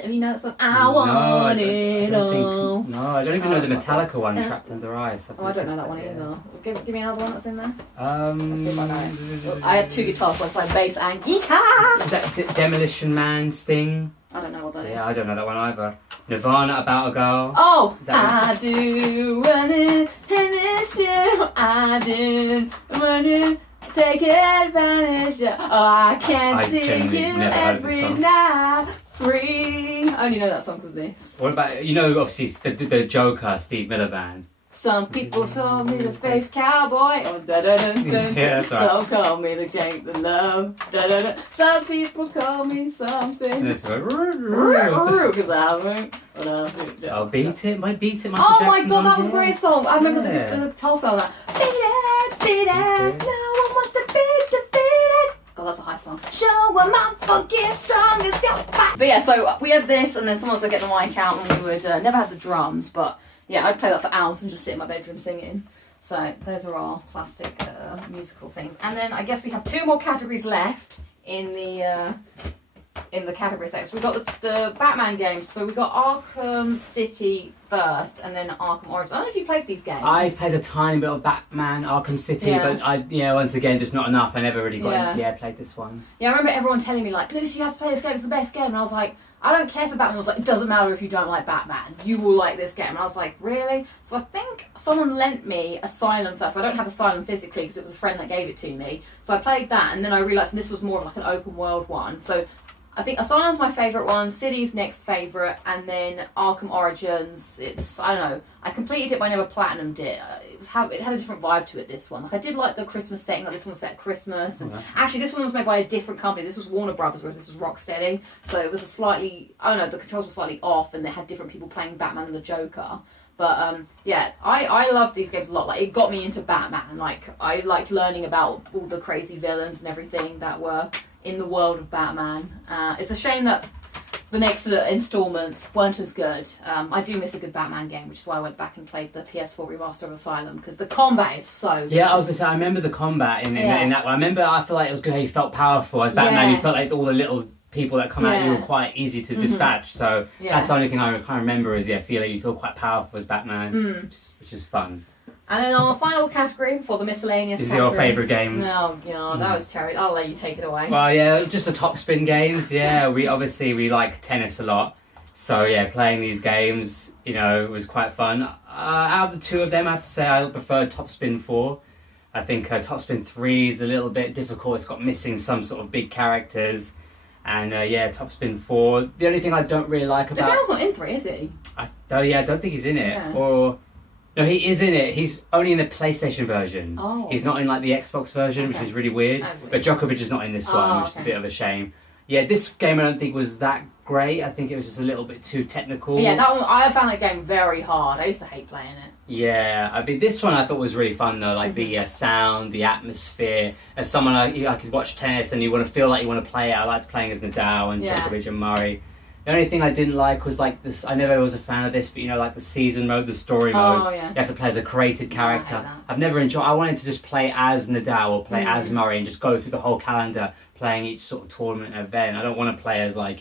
You know that song? I want it all. No, I don't even know the Metallica one, Trapped Under Ice. I don't know that one either. Give me another one that's in there. Let's see if I know it. I had 2 guitars, so I played bass and guitar. Is that Demolition Man, Sting? I don't know what that is. Yeah, I don't know that one either. Nirvana, About a Girl. Oh, I do run it, and it's you. I do run it, take advantage of. Oh, I can see you every night. Free I only know that song because of this. What about, obviously the Joker, Steve Miller Band? Some people saw me the space cowboy. Oh, da-da-dun-dun. Yeah, that's right. Some call me the king of love. Da-da-dun. Some people call me something. And it's like, Because I won't. I'll beat it, might beat it, Michael Oh my Jackson's god, on that was a here. great song. I remember Yeah. the guitar song. That. Beat it. No one wants to beat defeated. God, that's a high song. Show 'em up, forget strong as your back. But yeah, so we had this, and then someone else would get the mic out, and we would never have the drums, but yeah, I'd play that for hours and just sit in my bedroom singing. So those are our plastic musical things. And then I guess we have 2 more categories left in the category section. So we've got the Batman games. So we've got Arkham City first, and then Arkham Origins. I don't know if you played these games. I played a tiny bit of Batman, Arkham City, Yeah. but once again, just not enough. I never really played this one. Yeah, I remember everyone telling me, like, Lucy, you have to play this game, it's the best game. And I was like, I don't care for Batman. I was like, it doesn't matter if you don't like Batman. You will like this game. And I was like, really? So I think someone lent me Asylum first. So I don't have Asylum physically because it was a friend that gave it to me. So I played that, and then I realised this was more of like an open world one. So I think Asylum's my favourite one, City's next favourite, and then Arkham Origins, I don't know, I completed it but I never platinumed it. It had a different vibe to it, this one. Like, I did like the Christmas setting, like this one was set at Christmas. And actually, this one was made by a different company. This was Warner Brothers, whereas this was Rocksteady. So it was a slightly, I don't know, the controls were slightly off, and they had different people playing Batman and the Joker. But yeah, I loved these games a lot. Like, it got me into Batman. Like, I liked learning about all the crazy villains and everything that were in the world of Batman. It's a shame that the next installments weren't as good. I do miss a good Batman game, which is why I went back and played the PS4 remaster of Asylum, because the combat is so good. Yeah, I was going to say, I remember the combat in that one. I feel like it was good how you felt powerful. As Batman, you felt like all the little people that come at you were quite easy to dispatch. So that's the only thing I kind of remember is, feeling you feel quite powerful as Batman, which is fun. And then our final category for the miscellaneous These category. are your favourite games. Oh god, that was terrible. I'll let you take it away. Well, yeah, just the top spin games. Yeah, we like tennis a lot. So yeah, playing these games, was quite fun. Out of the 2 of them, I have to say I prefer Top Spin 4. I think Top Spin 3 is a little bit difficult. It's got missing some sort of big characters. And Top Spin 4. The only thing I don't really like about... Nadal's not in 3, is he? I don't think he's in it. Yeah. No, he is in it. He's only in the PlayStation version. Oh. He's not in like the Xbox version, which is really weird. But Djokovic is not in this one, which is a bit of a shame. Yeah, this game I don't think was that great. I think it was just a little bit too technical. Yeah, that one, I found that game very hard. I used to hate playing it. Yeah, I mean, this one I thought was really fun though, like the sound, the atmosphere. As someone I could watch tennis and you want to feel like you want to play it. I liked playing as Nadal and Djokovic and Murray. The only thing I didn't like was like this. I never was a fan of this, but like the season mode, the story mode. Oh, yeah. You have to play as a created character. I hate that. I've never enjoyed. I wanted to just play as Nadal or play as Murray and just go through the whole calendar playing each sort of tournament and event. I don't want to play as like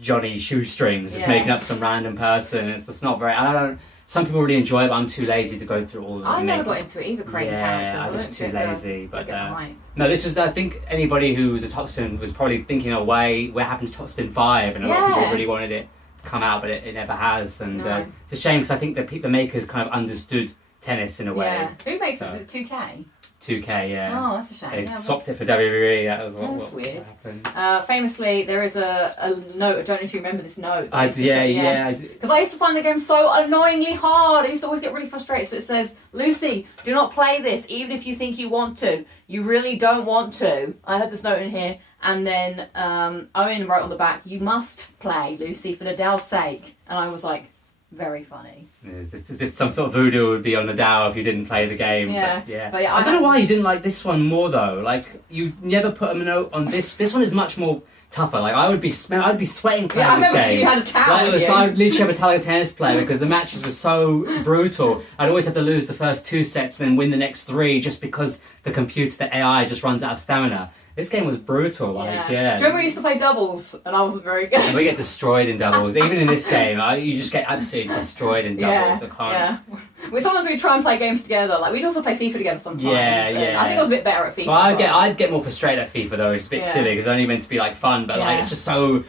Johnny Shoestrings, just making up some random person. It's just not very. I don't. Some people really enjoy it, but I'm too lazy to go through all of them. I never got into it either, creating characters. I'm just too lazy. But right. no, this was. I think anybody who was a Top Spin was probably thinking, "Oh, what happened to Top Spin 5?" And a lot of people really wanted it to come out, but it never has. And it's a shame because I think the makers kind of understood tennis in a way. Yeah. Who makes this? Is it 2K? 2K, yeah. Oh, that's a shame. It swapped it for WWE. That was That's what weird. happened. Famously, there is a note. I don't know if you remember this note. Because I used to find the game so annoyingly hard. I used to always get really frustrated. So it says, Lucy, do not play this, even if you think you want to. You really don't want to. I had this note in here. And then Owen wrote on the back, you must play, Lucy, for Nadal's sake. And I was like, very funny. As if some sort of voodoo would be on Nadal if you didn't play the game. Yeah. But I don't know why you didn't like this one more though. Like you never put a note on this. This one is much more tougher. Like I'd be sweating playing this game. I remember you had a towel. So I'd literally have a towel tennis player because the matches were so brutal. I'd always have to lose the first 2 sets and then win the next 3 just because the AI just runs out of stamina. This game was brutal, Do you remember we used to play doubles and I wasn't very good? And we get destroyed in doubles. Even in this game, you just get absolutely destroyed in doubles. Sometimes we'd try and play games together. Like we'd also play FIFA together sometimes. I think I was a bit better at FIFA. Well, I'd get more frustrated at FIFA though. It's a bit silly because it's only meant to be like fun, but like it's just so.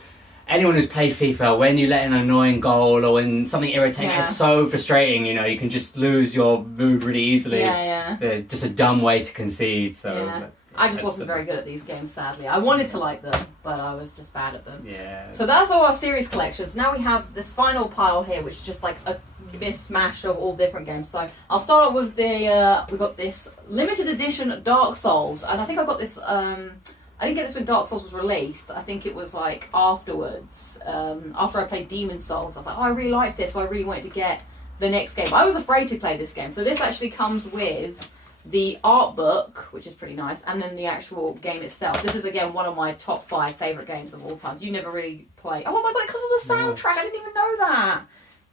Anyone who's played FIFA, when you let an annoying goal or when something irritating, it's so frustrating. You can just lose your mood really easily. Just a dumb way to concede. So. I just wasn't very good at these games, sadly. I wanted to like them, but I was just bad at them. Yeah. So that's all our series collections. Now we have this final pile here, which is just like a mismatch of all different games. So I'll start off with we got this limited edition Dark Souls, and I think I got this, I didn't get this when Dark Souls was released. I think it was like afterwards, after I played Demon Souls. I was like, oh, I really like this, so I really wanted to get the next game. I was afraid to play this game. So this actually comes with the art book, which is pretty nice, and then the actual game itself. This is, again, one of my top 5 favourite games of all time. You never really play... Oh my god, it comes with the soundtrack! I didn't even know that!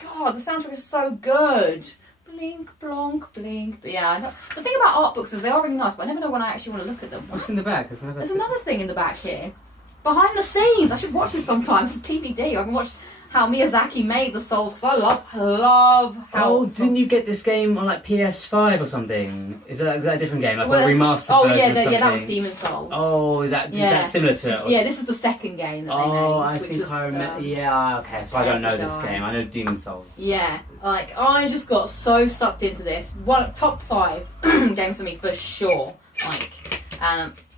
God, the soundtrack is so good! Blink, blonk, blink. But yeah, the thing about art books is they are really nice, but I never know when I actually want to look at them. What's in the back? There's another thing in the back here. Behind the scenes! I should watch this sometimes. It's TVD. I can watch how Miyazaki made the Souls, because I love how... Oh, didn't you get this game on like PS5 or something? Is that a different game? Like a remastered version yeah, of something? yeah, that was Demon Souls. Oh, is that similar to it? Yeah, this is the second game that they made. I think I remember. Yeah, okay, so I don't know this game. I know Demon Souls. Yeah, like, I just got so sucked into this. Top 5 games for me, for sure. Like,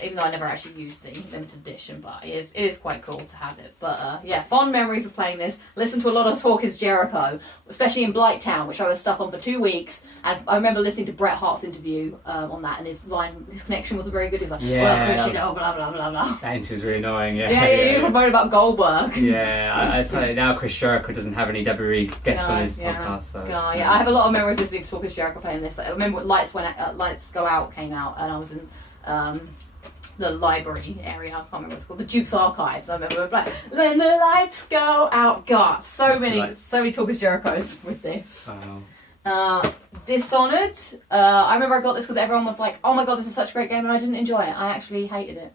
even though I never actually used the limited edition, but it is quite cool to have it. But yeah, fond memories of playing this. Listen to a lot of Talk is Jericho, especially in Blighttown, which I was stuck on for 2 weeks. And I remember listening to Bret Hart's interview on that, and his connection wasn't very good. He was like, well, Chris, blah, blah, blah, blah. That interview was really annoying, yeah. Yeah, he was about Goldberg. Yeah, I say now Chris Jericho doesn't have any WWE guests on his podcast, so... Yeah, I have a lot of memories listening to Talk is Jericho playing this. I remember when Lights Go Out came out, and I was in... the library area, I can't remember what it's called, the Duke's Archives. I remember like, when the lights go out. God, so many Talk is Jerichos with this. Dishonored. I remember I got this because everyone was like, oh my god, this is such a great game, and I didn't enjoy it. I actually hated it.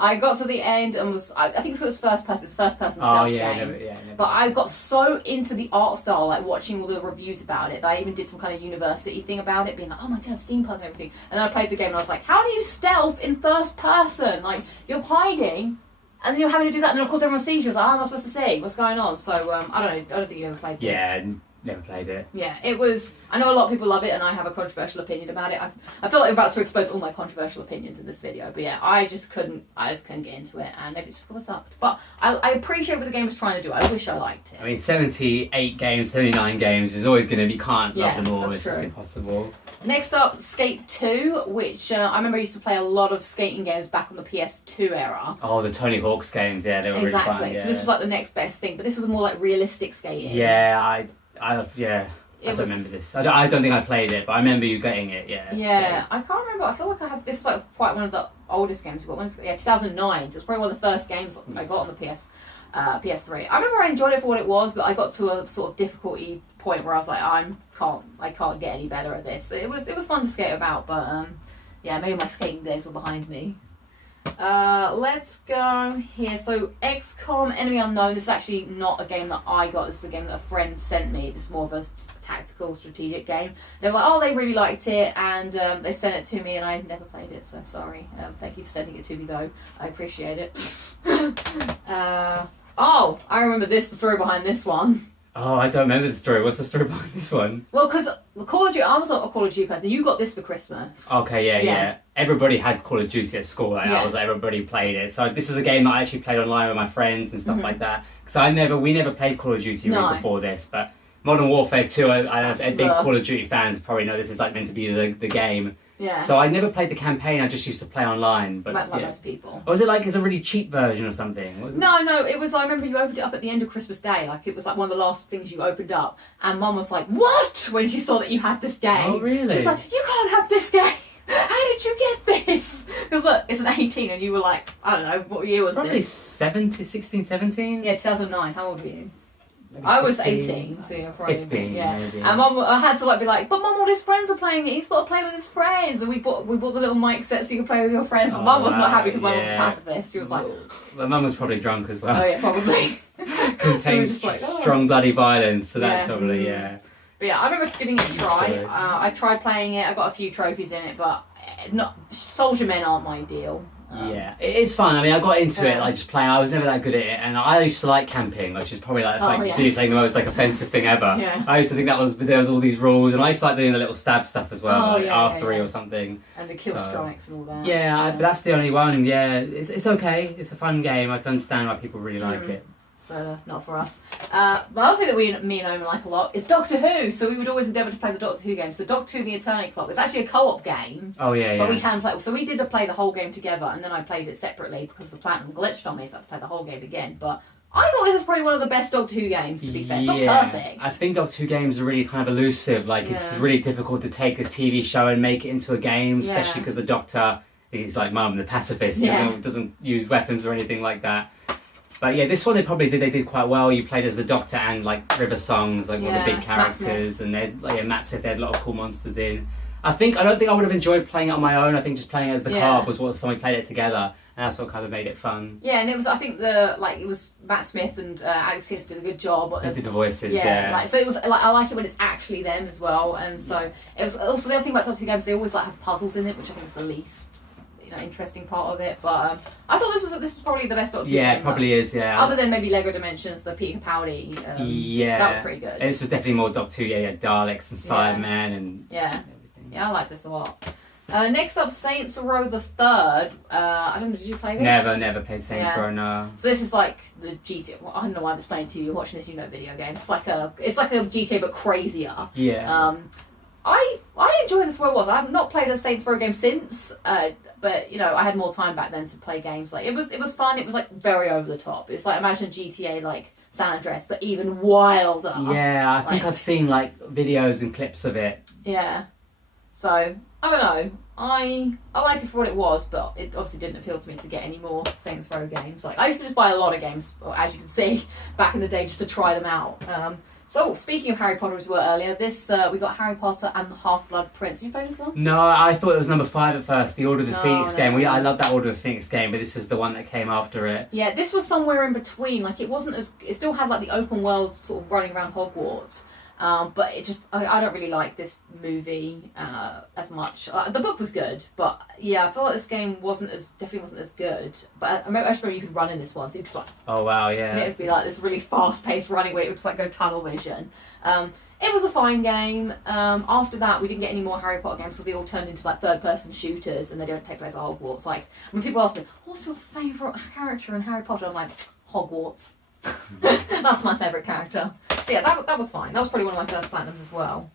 I got to the end and I think it's because it's first person stealth game. But I got so into the art style, like watching all the reviews about it, that I even did some kind of university thing about it, being like, oh my god, steampunk and everything. And then I played the game and I was like, how do you stealth in first person? Like, you're hiding, and then you're having to do that, and then of course everyone sees you. I was like, how am I supposed to see? What's going on? So, I don't think you ever played this. Yeah, never played it. Yeah, it was... I know a lot of people love it, and I have a controversial opinion about it. I feel like I'm about to expose all my controversial opinions in this video, but yeah, I just couldn't get into it, and maybe it's just because I sucked. But I appreciate what the game was trying to do. I wish I liked it. I mean, 78 games, 79 games is always going to be... You can't love them all. It's true. just impossible. Next up, Skate 2, which I remember I used to play a lot of skating games back on the PS2 era. Oh, the Tony Hawk's games, yeah, they were really fun. Exactly, so this was like the next best thing, but this was more like realistic skating. Yeah, I don't remember this. I don't think I played it, but I remember you getting it, yeah. Yeah, so. I can't remember. I feel like I have... This was like quite one of the oldest games we got. 2009, so it's probably one of the first games I got on the PS3. I remember I enjoyed it for what it was, but I got to a sort of difficulty point where I was like, I can't get any better at this. It was fun to skate about, but yeah, maybe my skating days were behind me. Let's go here. So XCOM Enemy Unknown. This is actually not a game that I got. This is a game that a friend sent me. This is more of a tactical strategic game. They were like, oh, they really liked it, and they sent it to me, and I never played it, so sorry. Thank you for sending it to me though. I appreciate it. Oh, I remember the story behind this one. Oh, I don't remember the story. What's the story behind this one? Well, because Call of Duty, I was not a Call of Duty person. You got this for Christmas. Okay, yeah. Everybody had Call of Duty at school. Everybody played it. So this was a game that I actually played online with my friends and stuff like that. Because we never played Call of Duty before this, but Modern Warfare 2, I big Call of Duty fans probably know this is like meant to be the game. Yeah. So I never played the campaign. I just used to play online. But like most people. Or was it like it's a really cheap version or something? No. It was. I remember you opened it up at the end of Christmas Day. Like it was like one of the last things you opened up, and Mum was like, "What?" when she saw that you had this game. Oh really? She was like, "You can't have this game. How did you get this?" Because look, it's an 18, and you were like, I don't know, what year was probably this? 16, 17. Yeah, 2009. How old were you? Maybe I 15, was 18, so yeah, probably 15, yeah. maybe. And Mum, I had to like be like, but Mum, all his friends are playing it. He's got to play with his friends. And we bought the little mic set so you could play with your friends. But Mum was not happy because my mum's a pacifist. She was like, my mum was probably drunk as well. Oh yeah, probably. Contains strong bloody violence, so that's probably But yeah, I remember giving it a try. I tried playing it. I got a few trophies in it, but Soldier Men aren't my deal. Yeah, it is fun. I mean, I got into it like just playing. I was never that good at it, and I used to like camping, which is probably like really saying the most like offensive thing ever. Yeah. I used to think there was all these rules, and I used to like doing the little stab stuff as well, like R3 or something. And the kill strikes and all that. Yeah, but that's the only one. Yeah, it's okay. It's a fun game. I can understand why people really like it. But not for us. The other thing that me and Owen like a lot is Doctor Who. So we would always endeavour to play the Doctor Who games. So Doctor Who: The Eternity Clock is actually a co-op game. Oh yeah, But we can play. So we did play the whole game together, and then I played it separately because the platinum glitched on me, so I had to play the whole game again. But I thought this was probably one of the best Doctor Who games. To be fair, it's not perfect. I think Doctor Who games are really kind of elusive. Like it's really difficult to take a TV show and make it into a game, especially because the Doctor is like Mum, the pacifist. He doesn't use weapons or anything like that. But yeah, this one they did quite well. You played as the Doctor and like River Songs, like one of the big characters, and Matt Smith. They had a lot of cool monsters in. I don't think I would have enjoyed playing it on my own. I think just playing it as the card was what was fun. We played it together, and that's what kind of made it fun. Yeah, and it was it was Matt Smith and Alex Kidd did a good job. They did the voices, so it was like I like it when it's actually them as well, and so it was also the other thing about Doctor Who games. They always like have puzzles in it, which I think is the least interesting part of it, but I thought this was probably the best Doctor Who game. Yeah, it probably is. Yeah. Other than maybe Lego Dimensions, the Peter Capaldi. That was pretty good. This was definitely more Doctor Who. Yeah, Daleks and Cybermen and everything. Yeah, I like this a lot. Next up, Saints Row the Third. I don't know, did you play this? Never played Saints Row. No. So this is like the GTA. Well, I don't know why I'm explaining to you. You're watching this, you know, video games. It's like a GTA but crazier. Yeah. I enjoy this where it was. I have not played a Saints Row game since, but I had more time back then to play games. Like it was fun. It was like very over the top. It's like imagine GTA like San Andreas, but even wilder. Yeah, I think I've seen like videos and clips of it. Yeah. So I don't know. I liked it for what it was, but it obviously didn't appeal to me to get any more Saints Row games. Like I used to just buy a lot of games, as you can see, back in the day, just to try them out. So, speaking of Harry Potter as we were earlier, we got Harry Potter and the Half-Blood Prince. Have you played this one? No, I thought it was number 5 at first, the Order of the Phoenix game. I love that Order of the Phoenix game, but this was the one that came after it. Yeah, this was somewhere in between. Like, it wasn't as... It still had, like, the open world sort of running around Hogwarts. But it just... I don't really like this movie as much. The book was good, but, yeah, I feel like this game definitely wasn't as good. But I just remember you could run in this one, so you could, like... Oh, wow, yeah. It would be, like, this really fast-paced running where it would just, like, go tunnel vision. It was a fine game. After that, we didn't get any more Harry Potter games because they all turned into like third-person shooters and they don't take place at Hogwarts. Like when people ask me, "What's your favourite character in Harry Potter?" I'm like, Hogwarts. That's my favourite character. So yeah, that was fine. That was probably one of my first platinums as well.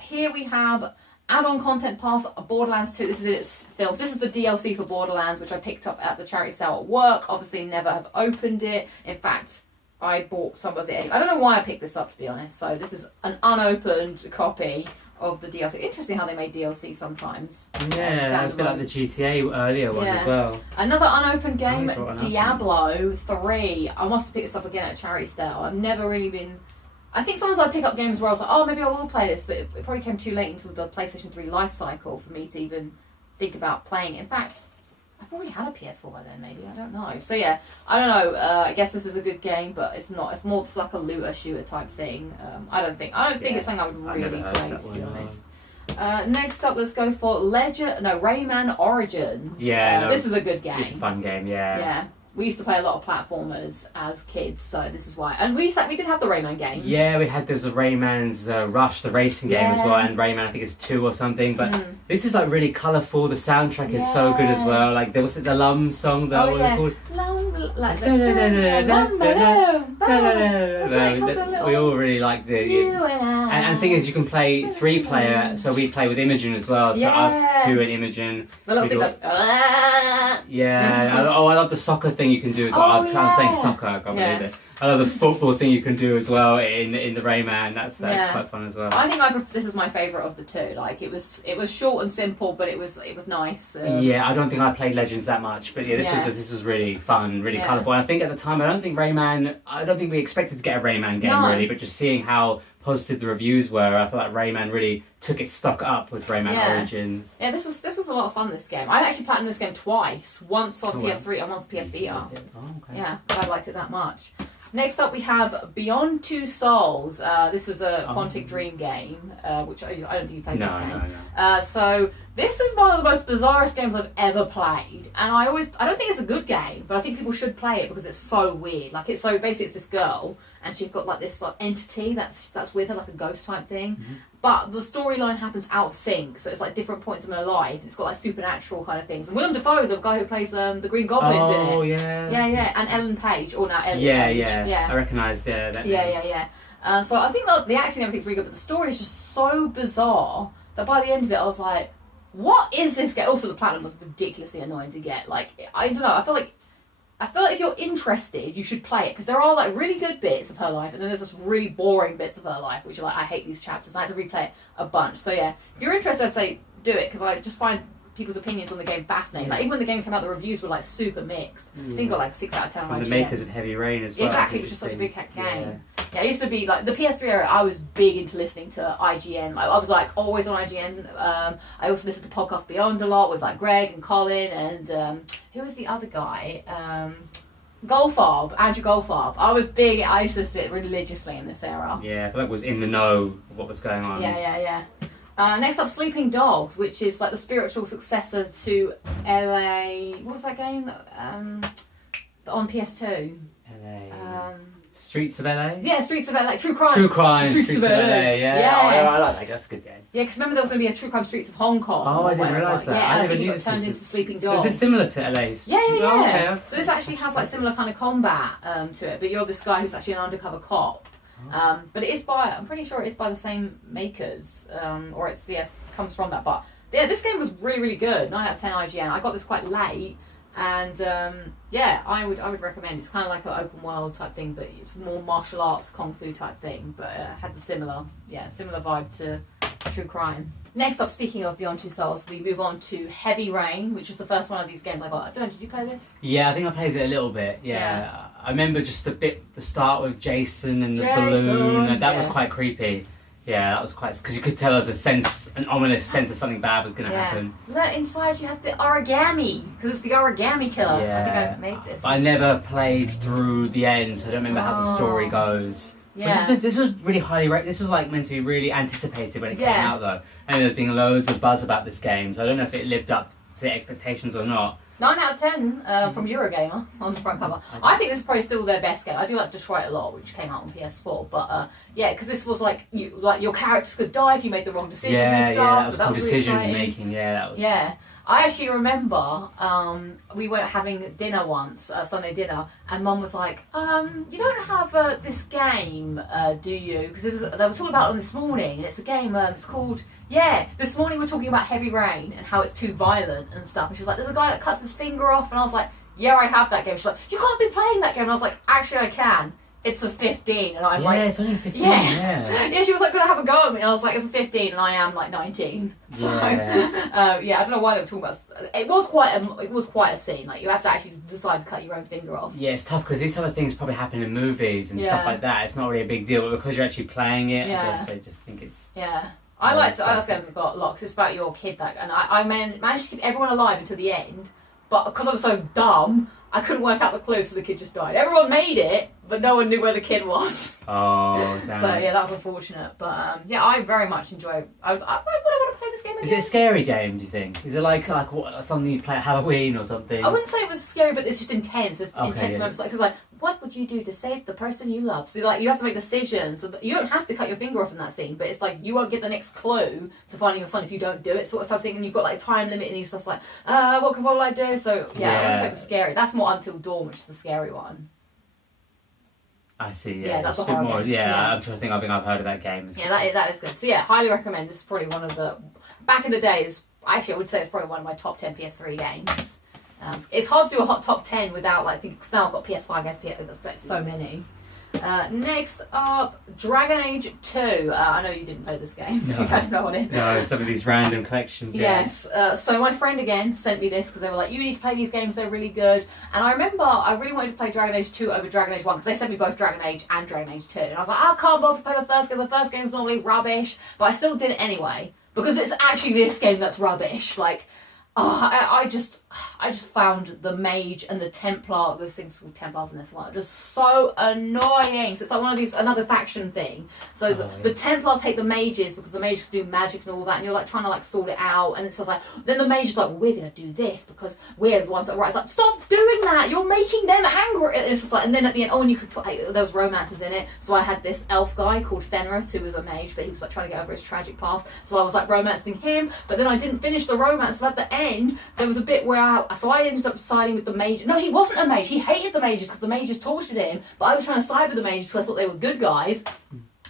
Here we have add-on content pass Borderlands 2. This is its films. This is the DLC for Borderlands, which I picked up at the charity sale at work. Obviously, never have opened it. In fact, I bought some of it. I don't know why I picked this up, to be honest. So this is an unopened copy of the DLC. Interesting how they made DLC sometimes. Yeah, it's a bit like the GTA earlier one as well. Another unopened game, Diablo 3. I must have picked this up again at a charity sale. I've never really been... I think sometimes I pick up games where I was like, oh, maybe I will play this, but it probably came too late into the PlayStation 3 life cycle for me to even think about playing it. In fact... I've already had a PS4 by then, maybe. I don't know. So yeah, I don't know. I guess this is a good game, but it's not. It's more just like a looter shooter type thing. I don't think it's something I would really play, to be honest. Next up, let's go for Rayman Origins. Yeah, this is a good game. It's a fun game, yeah. Yeah. We used to play a lot of platformers as kids, so this is why. And we did have the Rayman games. Yeah, we had those Rayman's Rush, the racing game as well, and Rayman I think is 2 or something. But this is like really colourful. The soundtrack is so good as well. Like there was the Lum song that was it called? We all really like the. And the thing is, you can play 3-player, so we play with Imogen as well. So us 2 and Imogen. The little thing goes. Yeah. I love the soccer thing you can do as well. I'm saying soccer. I can't believe it. I love the football thing you can do as well in the Rayman. That's quite fun as well. I think this is my favourite of the 2. Like it was short and simple, but it was nice. Yeah, I don't think I played Legends that much, but this was really fun, really colourful. And I think at the time, I don't think we expected to get a Rayman game really, but just seeing how positive the reviews were, I feel like Rayman really took its stock up with Rayman Origins. Yeah, this was a lot of fun, this game. I actually platinumed this game twice, once on PS3 and once on PS Vr. Oh, okay. Yeah, because I liked it that much. Next up, we have Beyond Two Souls. This is a Quantic Dream game, which I don't think you played this game. No. So this is one of the most bizarrest games I've ever played, and I don't think it's a good game, but I think people should play it because it's so weird. Like basically it's this girl, and she's got like this like entity that's with her, like a ghost type thing. Mm-hmm. But the storyline happens out of sync, so it's like different points in her life. It's got like supernatural kind of things. And Willem Dafoe, the guy who plays the Green Goblin's in it. Oh yeah. Yeah, and Ellen Page, or not Ellen Page. Yeah. I recognise that. Yeah. So I think the acting and everything's really good, but the story is just so bizarre that by the end of it, I was like, "What is this game?" Also, the platinum was ridiculously annoying to get. Like, I don't know. I feel like if you're interested, you should play it, because there are like really good bits of her life, and then there's just really boring bits of her life, which are like, I hate these chapters, and I had to replay it a bunch. So yeah, if you're interested, I'd say do it, because I just find people's opinions on the game fascinating. Like, even when the game came out, the reviews were like super mixed. I think it got like 6 out of 10 from the makers of Heavy Rain as well. Exactly, which is such a big game. Yeah, it used to be like the PS3 era. I was big into listening to IGN. Like, I was like always on IGN. I also listened to Podcast Beyond a lot with like Greg and Colin and who was the other guy? Andrew Goldfarb. I was big. I used to listen to it religiously in this era. Yeah, I feel like I was in the know of what was going on. Yeah. Next up, Sleeping Dogs, which is like the spiritual successor to LA. What was that game? On PS2. LA. Streets of LA? Yeah, Streets of LA. True Crime. Streets of LA, yeah. Yes. Oh, I like that. That's a good game. Yeah, because remember there was going to be a True Crime Streets of Hong Kong. Oh, I didn't realise that. Yeah, I never think knew it this got turned was into Sleeping Dogs. So is this similar to LA's? Yeah. Oh, okay. So this actually has like similar kind of combat to it, but you're this guy who's actually an undercover cop. But it is I'm pretty sure it is by the same makers, or comes from that. But yeah, this game was really, really good. 9 out of 10 IGN. I got this quite late, and I would recommend. It's kind of like an open world type thing, but it's more martial arts, kung fu type thing. But had the similar vibe to True Crime. Next up, speaking of Beyond Two Souls, we move on to Heavy Rain, which was the first one of these games I got. I don't know, did you play this? Yeah, I think I played it a little bit. Yeah. I remember just the start with Jason and the balloon. That was quite creepy. Yeah, that was quite, because you could tell there was an ominous sense of something bad was going to happen. Look, inside you have the origami, because it's the origami killer. Yeah. I think I made this. I never played through the end, so I don't remember how the story goes. Yeah. This was really highly rated. This was like meant to be really anticipated when it came out, though. And there's been loads of buzz about this game, so I don't know if it lived up to the expectations or not. 9 out of 10 from Eurogamer on the front cover. I think this is probably still their best game. I do like Detroit a lot, which came out on PS4. But because this was like your characters could die if you made the wrong decisions and stuff. Yeah, that was so cool decision really making. Yeah, that was. Yeah. I actually remember we were having dinner once, Sunday dinner, and Mum was like, you don't have this game, do you? Because they were talking about it this morning, and it's a game, it's called, this morning we're talking about Heavy Rain and how it's too violent and stuff. And she was like, there's a guy that cuts his finger off, and I was like, yeah, I have that game. She's like, you can't be playing that game. And I was like, actually I can. It's a 15, and I'm like... Yeah, it's only a 15, Yeah, she was like, gonna have a go at me, and I was like, it's a 15, and I am like 19. So, I don't know why they were talking about... It was quite a scene, like, you have to actually decide to cut your own finger off. Yeah, it's tough, because these type of things probably happen in movies and stuff like that. It's not really a big deal, but because you're actually playing it, I guess they just think it's... Yeah. I like this game we've got a lot, because it's about your kid, and I managed to keep everyone alive until the end, but because I was so dumb, I couldn't work out the clue, so the kid just died. Everyone made it, but no one knew where the kid was. Oh, damn. So yeah, that was unfortunate. But I very much enjoy. I want to play this game again. Is it a scary game? Do you think? Is it like something you play at Halloween or something? I wouldn't say it was scary, but it's just intense. There's intense moments, because what would you do to save the person you love? So you have to make decisions. So you don't have to cut your finger off in that scene, but it's like you won't get the next clue to finding your son if you don't do it, sort of type of thing. And you've got like time limit, and he's just like, what will I do? So I wouldn't say it was scary. That's more Until Dawn, which is the scary one. I see. Yeah, that's a a bit horror more. game. Yeah, I'm trying to think. I think I've heard of that game. Yeah, that is good. So highly recommend. This is probably one of the back in the days. Actually, I would say it's probably one of my top 10 PS3 games. It's hard to do a hot top 10 without because now I've got PS5, PS, that's so many. Next up, Dragon Age 2. I know you didn't play this game. No. You don't know what it is. No, some of these random collections. Yes. So my friend again sent me this because they were like, you need to play these games, they're really good. And I remember I really wanted to play Dragon Age 2 over Dragon Age 1 because they sent me both Dragon Age and Dragon Age 2. And I was like, I can't bother to play the first game. The first game's normally rubbish. But I still did it anyway because it's actually this game that's rubbish. I just I just found the mage and the Templar, those things called Templars in this one, just so annoying. So it's like one of these, another faction thing. So the Templars hate the mages because the mages can do magic and all that, and you're like trying to like sort it out, and it's just like, then the mage is like, well, we're going to do this because we're the ones that are right. It's like, stop doing that, you're making them angry. It's just like, and then at the end, and you could put, there was romances in it. So I had this elf guy called Fenris who was a mage, but he was like trying to get over his tragic past. So I was like romancing him, but then I didn't finish the romance. So at the end, there was a bit where I ended up siding with the mage. No, he wasn't a mage. He hated the mages because the mages tortured him. But I was trying to side with the mages because I thought they were good guys.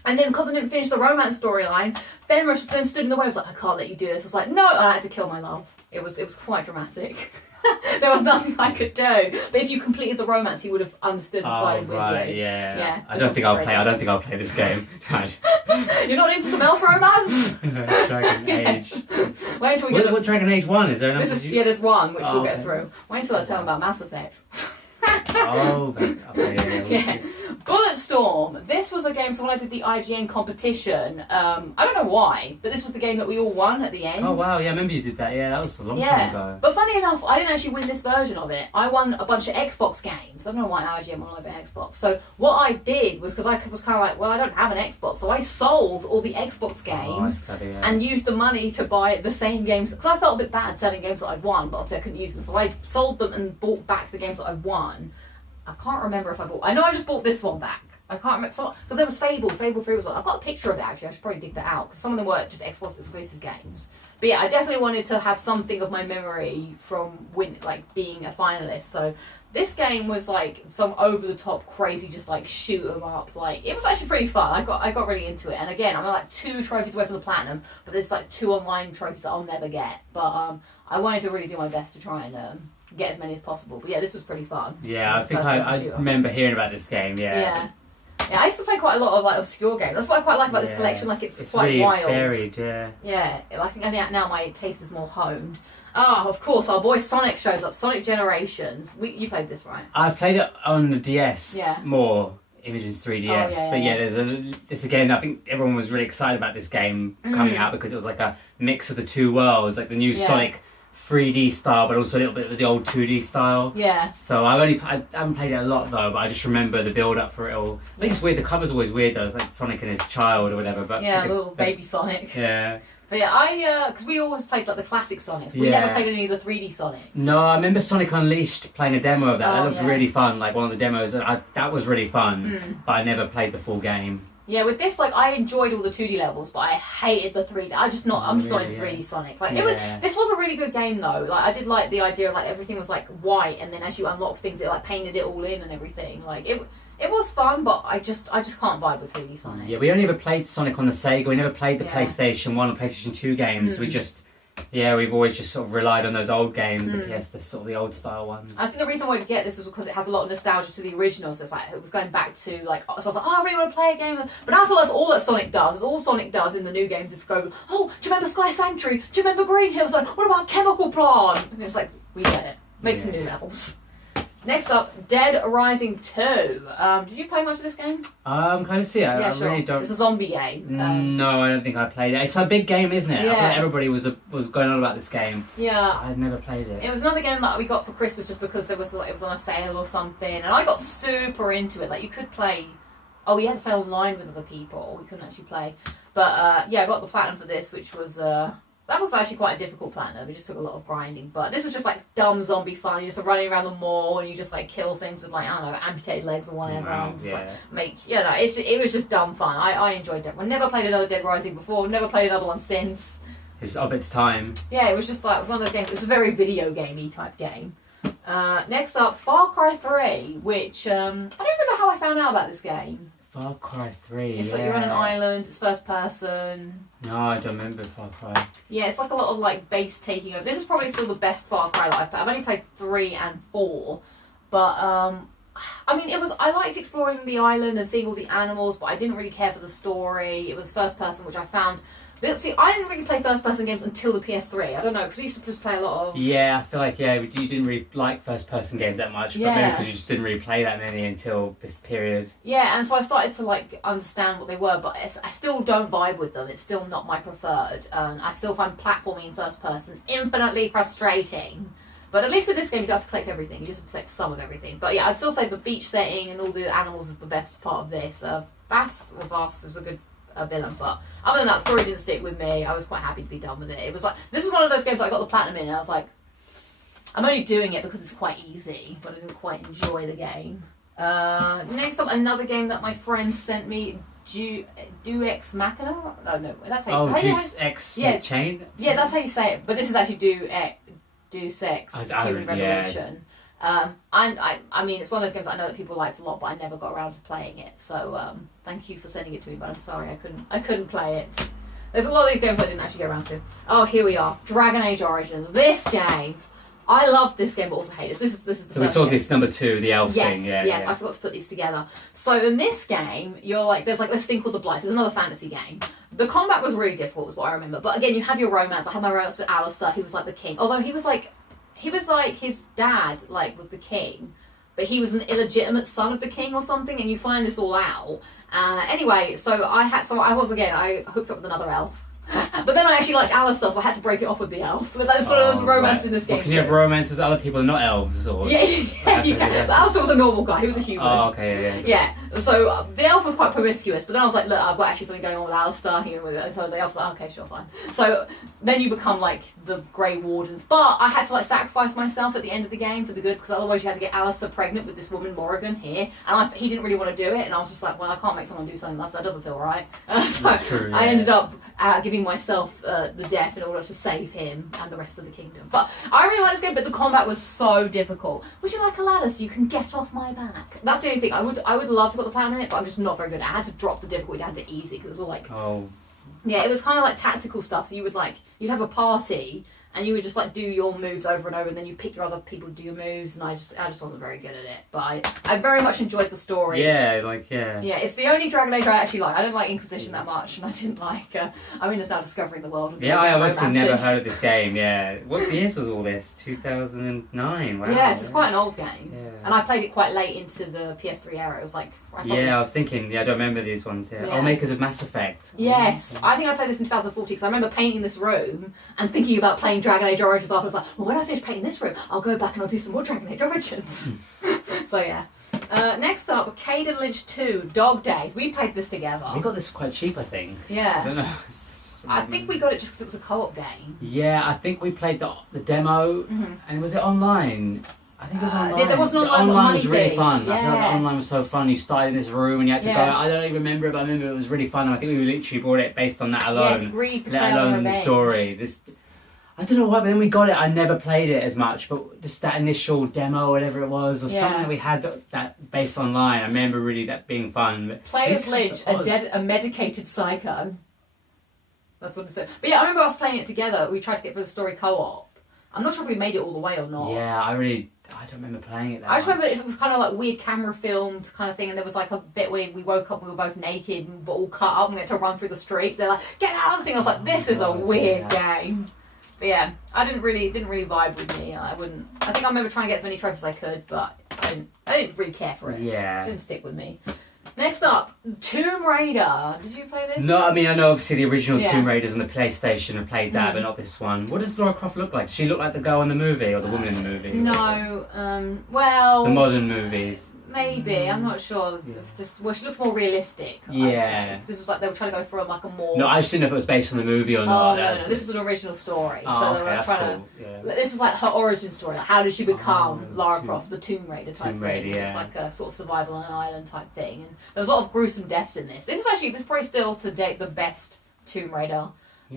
And then because I didn't finish the romance storyline, Fenris then stood in the way. I was like, I can't let you do this. I was like, no, I had to kill my love. It was quite dramatic. There was nothing I could do. But if you completed the romance, he would have understood and sided with you. Yeah. I don't think I'll play this game. You're not into some elf romance? Dragon Age. Wait until we get what Dragon Age 1 is there? There's one which we'll get through. Wait until I tell them about Mass Effect. Yeah. Bulletstorm. This was a game, so when I did the IGN competition, I don't know why, but this was the game that we all won at the end. Oh wow, yeah, I remember you did that. Yeah, that was a long time ago. But funny enough, I didn't actually win this version of it. I won a bunch of Xbox games. I don't know why IGN won over Xbox. So what I did was, because I was kind of like, well, I don't have an Xbox, so I sold all the Xbox games and used the money to buy the same games, because I felt a bit bad selling games that I'd won, but obviously I couldn't use them, so I sold them and bought back the games that I won. I can't remember if I bought... I know I just bought this one back. I can't remember... Because there was Fable 3 was one. I've got a picture of it, actually. I should probably dig that out, because some of them were just Xbox exclusive games. But yeah, I definitely wanted to have something of my memory from being a finalist. So this game was like some over-the-top, crazy, just like shoot 'em up. Like, it was actually pretty fun. I got really into it. And again, I'm like 2 trophies away from the platinum, but there's like 2 online trophies that I'll never get. But I wanted to really do my best to try and... get as many as possible, but yeah, this was pretty fun. Yeah, I think I remember hearing about this game. Yeah, I used to play quite a lot of like obscure games. That's what I quite like about this collection. Like it's quite really wild, varied. Yeah. I think now my taste is more honed. Of course, our boy Sonic shows up. Sonic Generations. You played this, right? I've played it on the DS more. Images 3DS, but it's a game. I think everyone was really excited about this game coming out because it was like a mix of the two worlds, like the new Sonic 3D style, but also a little bit of the old 2D style. Yeah. So I haven't played it a lot though, but I just remember the build up for it all. I think it's weird. The cover's always weird though. It's like Sonic and his child or whatever. But little baby Sonic. Yeah. But yeah, because we always played like the classic Sonics. We never played any of the 3D Sonics. No, I remember Sonic Unleashed playing a demo of that. That looked really fun. Like one of the demos, that was really fun. But I never played the full game. Yeah, with this, like, I enjoyed all the 2D levels, but I hated the 3D. I'm just not into 3D Sonic. Like, this was a really good game, though. Like, I did like the idea of, like, everything was, like, white, and then as you unlock things, it, like, painted it all in and everything. Like, it was fun, but I just can't vibe with 3D Sonic. Yeah, we only ever played Sonic on the Sega. We never played the PlayStation 1 or PlayStation 2 games. We just... Yeah, we've always just sort of relied on those old games, the old style ones. I think the reason I wanted to get this was because it has a lot of nostalgia to the originals. It's like, it was going back to, like, so I was like, I really want to play a game. But now I feel that's all that Sonic does. All Sonic does in the new games is go, oh, do you remember Sky Sanctuary? Do you remember Green Hill? So what about Chemical Plant? And it's like, we get it. Make some new levels. Next up, Dead Rising 2. Did you play much of this game? Kind of see it. I really don't... It's a zombie game. No, I don't think I played it. It's a big game, isn't it? Yeah. I feel like everybody was going on about this game. Yeah. I'd never played it. It was another game that we got for Christmas just because it was on a sale or something. And I got super into it. Like, you could play... Oh, you had to play online with other people. We couldn't actually play. But, I got the platinum for this, which was... That was actually quite a difficult platinum. It just took a lot of grinding. But this was just like dumb zombie fun. You're just running around the mall and you just like kill things with like, I don't know, amputated legs or whatever. It was just dumb fun. I enjoyed it. I never played another Dead Rising before. Never played another one since. It's of its time. Yeah, it was just like, it was one of those games. It was a very video gamey type game. Next up, Far Cry 3, which I don't remember how I found out about this game. Far Cry 3, It's like you're on an island, it's first person. No, I don't remember Far Cry. Yeah, it's like a lot of like base taking over. This is probably still the best Far Cry that I've played. I've only played 3 and 4. But, I mean, I liked exploring the island and seeing all the animals, but I didn't really care for the story. It was first person, which I found... See, I didn't really play first-person games until the PS3. I don't know, because we used to just play a lot of... Yeah, I feel like, you didn't really like first-person games that much, but maybe because you just didn't really play that many until this period. Yeah, and so I started to, like, understand what they were, but I still don't vibe with them. It's still not my preferred. I still find platforming in first-person infinitely frustrating. But at least with this game, you don't have to collect everything. You just have to collect some of everything. But yeah, I'd still say the beach setting and all the animals is the best part of this. Vass was a good villain, but other than that, story didn't stick with me. I was quite happy to be done with it. It was like, this is one of those games that I got the platinum in, and I was like, I'm only doing it because it's quite easy, but I didn't quite enjoy the game. Next up, another game that my friend sent me, Deus Ex Machina? No, that's how you... Deus Ex Chain? Yeah, that's how you say it, but this is actually Deus Ex Human Revolution. I mean, it's one of those games I know that people liked a lot, but I never got around to playing it, so thank you for sending it to me, but I'm sorry, I couldn't play it. There's a lot of these games I didn't actually get around to. Oh, here we are, Dragon Age Origins. This game... I loved this game, but also hate it. This is the so we saw this number 2, the elf thing. Yes, I forgot to put these together. So in this game, there's like this thing called the Blight. It's another fantasy game. The combat was really difficult, is what I remember. But again, you have your romance. I had my romance with Alistair. He was like the king. Although he was like his dad was the king, but he was an illegitimate son of the king or something. And you find this all out. Anyway, I hooked up with another elf. But then I actually liked Alistair, so I had to break it off with the elf. But that's sort of romance in this game. Can you have romances with other people and not elves? Or yeah, you can. So Alistair was a normal guy, he was a human. Oh, okay, yeah. So the elf was quite promiscuous, but then I was like, look, I've got actually something going on with Alistair, and so the elf was like, okay, sure, fine. So then you become like the Grey Wardens, but I had to like sacrifice myself at the end of the game for the good, because otherwise you had to get Alistair pregnant with this woman Morrigan here, and he didn't really want to do it, and I was just like, well, I can't make someone do something that doesn't feel right. So that's true, yeah. I ended up giving myself the death in order to save him and the rest of the kingdom. But I really like this game, but the combat was so difficult. Would you like a ladder so you can get off my back? That's the only thing. I would love to got the platinum in it, but I'm just not very good at it. I had to drop the difficulty down to easy because it was all like... Oh. Yeah, it was kind of like tactical stuff. So you'd have a party and you would just like do your moves over and over, and then you pick your other people to do your moves, and I just wasn't very good at it. But I very much enjoyed the story. Yeah, Yeah, it's the only Dragon Age I actually like. I don't like Inquisition that much, and I didn't like... I mean, it's now discovering the world. Yeah, I honestly never heard of this game, yeah. What years was all this? 2009, wow. Yeah, it's quite an old game. Yeah. And I played it quite late into the PS3 era. It was like... I was thinking, I don't remember these ones, yeah. Oh, makers of Mass Effect. Yes, I think I played this in 2014, because I remember painting this room and thinking about playing Dragon Age Origins after. I was like, well, when I finish painting this room, I'll go back and I'll do some more Dragon Age Origins. So yeah. Next up, Kane and Lynch 2, Dog Days. We played this together. We got this quite cheap, I think. Yeah. I don't know. I think we got it just because it was a co-op game. Yeah, I think we played the demo, and was it online? I think it was online. There was an online, online was really thing. fun. Yeah. I feel like the online was so fun. You started in this room and you had to go. I don't even remember it, but I remember it was really fun. And I think we literally bought it based on that alone. Yes, Grief, let alone the story. I don't know why, but then we got it. I never played it as much, but just that initial demo, whatever it was, or something that we had that based online. I remember really that being fun. But play as Lynch, a medicated psycho. That's what it said. But yeah, I remember us playing it together. We tried to get for the story co-op. I'm not sure if we made it all the way or not. Yeah, I don't remember playing it that I just much. remember it was kind of like weird camera filmed kind of thing, and there was like a bit where we woke up, we were both naked and all cut up, and we had to run through the streets. They're like, get out of the thing. I was like, this is a weird game. But yeah, I didn't really vibe with me. I think I remember trying to get as many trophies as I could, but I didn't really care for it. Yeah. It didn't stick with me. Next up, Tomb Raider. Did you play this? No, I mean, I know obviously the original Tomb Raiders on the PlayStation. I played that, but not this one. What does Lara Croft look like? Does she look like the girl in the movie or the woman in the movie? No, well... The modern movies. Maybe, I'm not sure. It's just, well, she looks more realistic. Yeah. This was like they were trying to go for like a more... No, I just didn't know if it was based on the movie or not. Oh, no, this was an original story. Oh, so okay, they were that's trying cool. to... This was like her origin story. Like, how did she become Lara Croft, the Tomb Raider type thing? Yeah. It's like a sort of survival on an island type thing. And there was a lot of gruesome deaths in this. This is probably still to date the best Tomb Raider.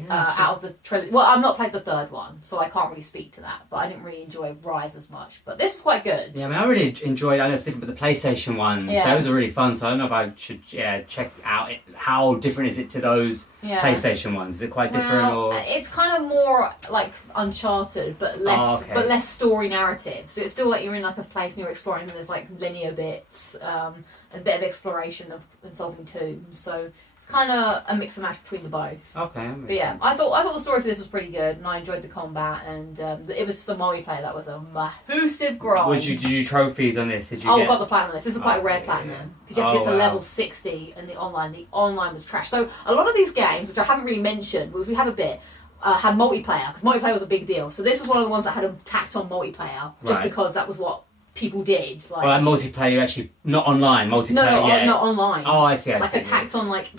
Out of the trilogy. Well, I've not played the third one, so I can't really speak to that, but I didn't really enjoy Rise as much, but this was quite good. Yeah, I mean, I really enjoyed, I know it's different, but the PlayStation ones, those are really fun, so I don't know if I should check out how different is it to those PlayStation ones. Is it quite different, or...? It's kind of more like Uncharted, but less story narrative, so it's still like you're in like a place and you're exploring, and there's like linear bits, a bit of exploration and solving tombs, so it's kind of a mix and match between the both. Okay, but yeah, sense. I thought the story for this was pretty good, and I enjoyed the combat, and it was the multiplayer that was a massive grind. Did you trophies on this? Did you? I got the platinum on this. This is quite a rare platinum because you have to get to level 60 in the online. The online was trash. So a lot of these games, which I haven't really mentioned, but we have a bit. had multiplayer, because multiplayer was a big deal. So this was one of the ones that had a tacked on multiplayer, just because that was what people did. Like, well, multiplayer actually, not online, multiplayer. No, not online. Oh, I see. Like a tacked on like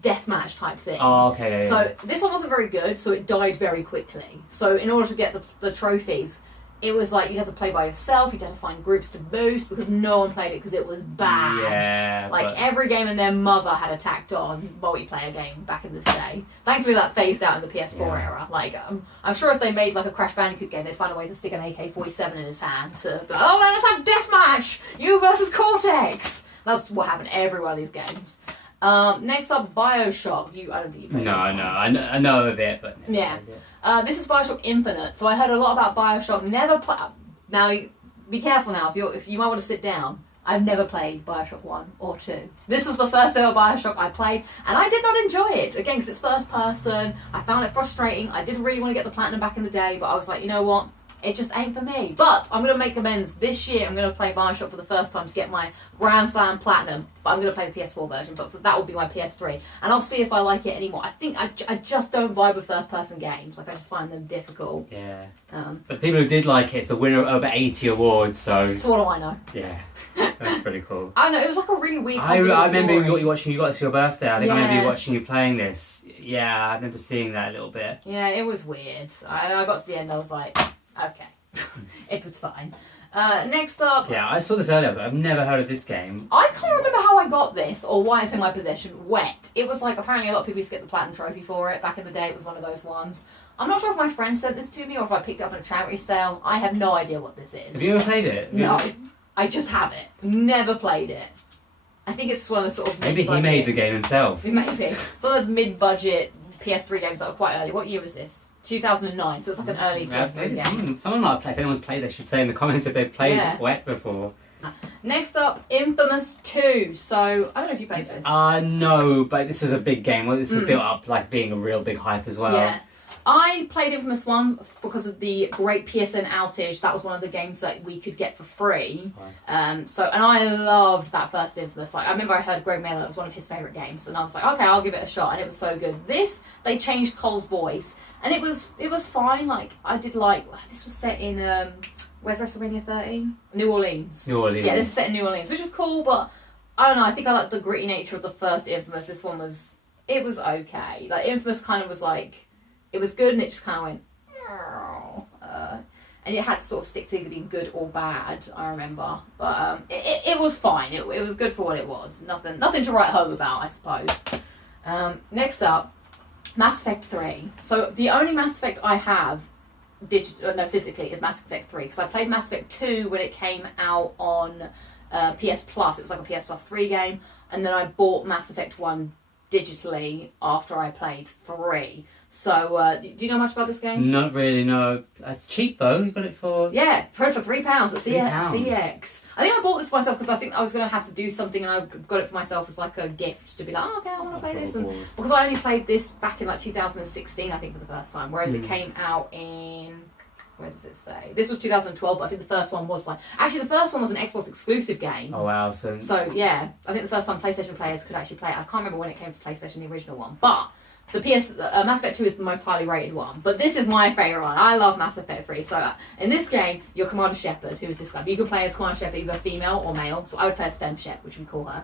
deathmatch type thing. Oh, okay. Yeah, so this one wasn't very good, so it died very quickly. So in order to get the trophies, it was like you had to play by yourself, you had to find groups to boost, because no one played it because it was bad. Yeah, like every game and their mother had a tacked on multiplayer game back in this day. Thankfully that phased out in the PS4 era. Like I'm sure if they made like a Crash Bandicoot game, they'd find a way to stick an AK-47 in his hand to be like, oh man, let's have deathmatch! You versus Cortex! That's what happened in every one of these games. Next up, Bioshock. I don't think you played this one. I know of it, but yeah. This is Bioshock Infinite. So I heard a lot about Bioshock. Never play. Now, be careful now. If you might want to sit down. I've never played Bioshock 1 or 2. This was the first ever Bioshock I played, and I did not enjoy it. Again, because it's first person. I found it frustrating. I didn't really want to get the platinum back in the day, but I was like, you know what? It just ain't for me. But I'm going to make amends this year. I'm going to play Bioshock for the first time to get my Grand Slam Platinum. But I'm going to play the PS4 version, but that will be my PS3. And I'll see if I like it anymore. I think I just don't vibe with first-person games. Like, I just find them difficult. Yeah. But people who did like it's the winner of over 80 awards, so... So what do I know? Yeah. That's pretty cool. I know, it was like a really weird I remember story. you watching, you got to your birthday, I think I remember you watching you playing this. Yeah, I remember seeing that a little bit. Yeah, it was weird. I got to the end, I was like, okay. It was fine. Next up... Yeah, I saw this earlier, I was like, I've never heard of this game. I can't remember how I got this, or why it's in my possession. Wet. It was like, apparently a lot of people used to get the Platinum Trophy for it. Back in the day, it was one of those ones. I'm not sure if my friend sent this to me, or if I picked it up in a charity sale. I have no idea what this is. Have you ever played it? No. I just have it. Never played it. I think it's one of the sort of maybe he made the game himself. Maybe. It's one of those mid-budget PS3 games that were quite early. What year was this? 2009, so it's like an early PS3 game. Someone might have played. If anyone's played, they should say in the comments if they've played Wet before. Next up, Infamous 2. So, I don't know if you played this. No, but this was a big game. Well, this was built up like being a real big hype as well. Yeah. I played Infamous 1 because of the great PSN outage. That was one of the games that we could get for free. Nice. And I loved that first Infamous. Like, I remember I heard Greg Miller, it was one of his favourite games, and I was like, okay, I'll give it a shot, and it was so good. This, they changed Cole's voice, and it was fine. Like, I did like, this was set in, where's Wrestlemania 13? New Orleans. New Orleans. Yeah, this is set in New Orleans, which was cool, but I don't know, I think I liked the gritty nature of the first Infamous. This one was, it was okay. Like, Infamous kind of was like, it was good, and it just kind of went, and it had to sort of stick to either being good or bad, I remember. But it was fine. It was good for what it was. Nothing to write home about, I suppose. Next up, Mass Effect 3. So the only Mass Effect I have, physically, is Mass Effect 3. Because I played Mass Effect 2 when it came out on PS Plus. It was like a PS Plus 3 game. And then I bought Mass Effect 1 digitally after I played 3. So, do you know much about this game? Not really, no. It's cheap though, you got it for... Yeah, for £3 at £3. CX. I think I bought this for myself because I think I was going to have to do something, and I got it for myself as like a gift to be like, oh, okay, I want to play this. And because I only played this back in like 2016, I think, for the first time, whereas it came out in... Where does it say? This was 2012, but I think the first one was like... Actually, the first one was an Xbox exclusive game. Oh, wow. So, yeah, I think the first time PlayStation players could actually play it. I can't remember when it came to PlayStation, the original one. But the Mass Effect 2 is the most highly rated one. But this is my favourite one. I love Mass Effect 3. So, in this game, you're Commander Shepard, who is this guy. But you can play as Commander Shepard, either female or male. So I would play as Femme Shep, which we call her.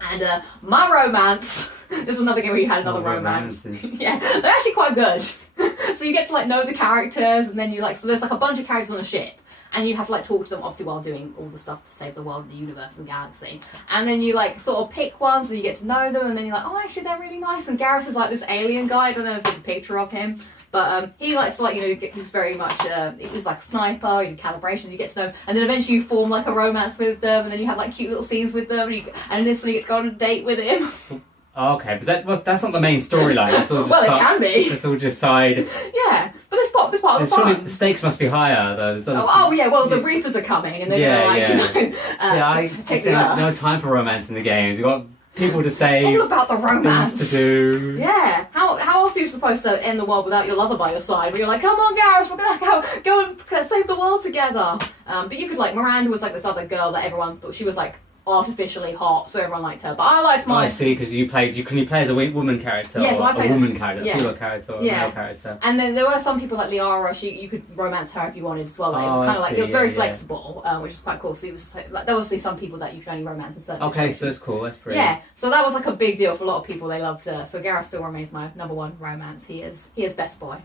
And my romance... This is another game where you had another romance. Yeah, they're actually quite good. So you get to like know the characters, and then you like... So there's like a bunch of characters on a ship, and you have to like talk to them, obviously, while doing all the stuff to save the world, the universe, and galaxy. And then you like sort of pick ones, and you get to know them, and then you're like, oh, actually, they're really nice. And Garrus is like this alien guy. I don't know if there's a picture of him. But he likes to, like, you know, he's very much, he was like a sniper, he did calibration, you get to know, and then eventually you form like a romance with them, and then you have like cute little scenes with them, and this one you get to go on a date with him. Okay, but that's not the main storyline. That's all just well, it can be. That's all just side. Yeah, but it's part of the fun. Surely the stakes must be higher, though. Oh, yeah, well, the Reapers are coming, and they're going to, like, See, I no time for romance in the games. You've got people to say... It's all about the romance. Things to do. Yeah. How else are you supposed to end the world without your lover by your side? Where you're like, come on, Garrus, we're going to go and save the world together. But you could, like, Miranda was like this other girl that everyone thought she was, like, artificially hot, so everyone liked her. But I liked mine. I see, because can you play as a woman character? Yeah, so I played a woman character, yeah. a female character, or a male character. And then there were some people like Liara, you could romance her if you wanted as well. Like, it was kind of like, it was very flexible, which was quite cool. So it was like, there was some people that you could only romance in certain situations. So that's cool, that's pretty. Yeah, so that was like a big deal for a lot of people. They loved her. So Gareth still remains my number one romance. He is best boy.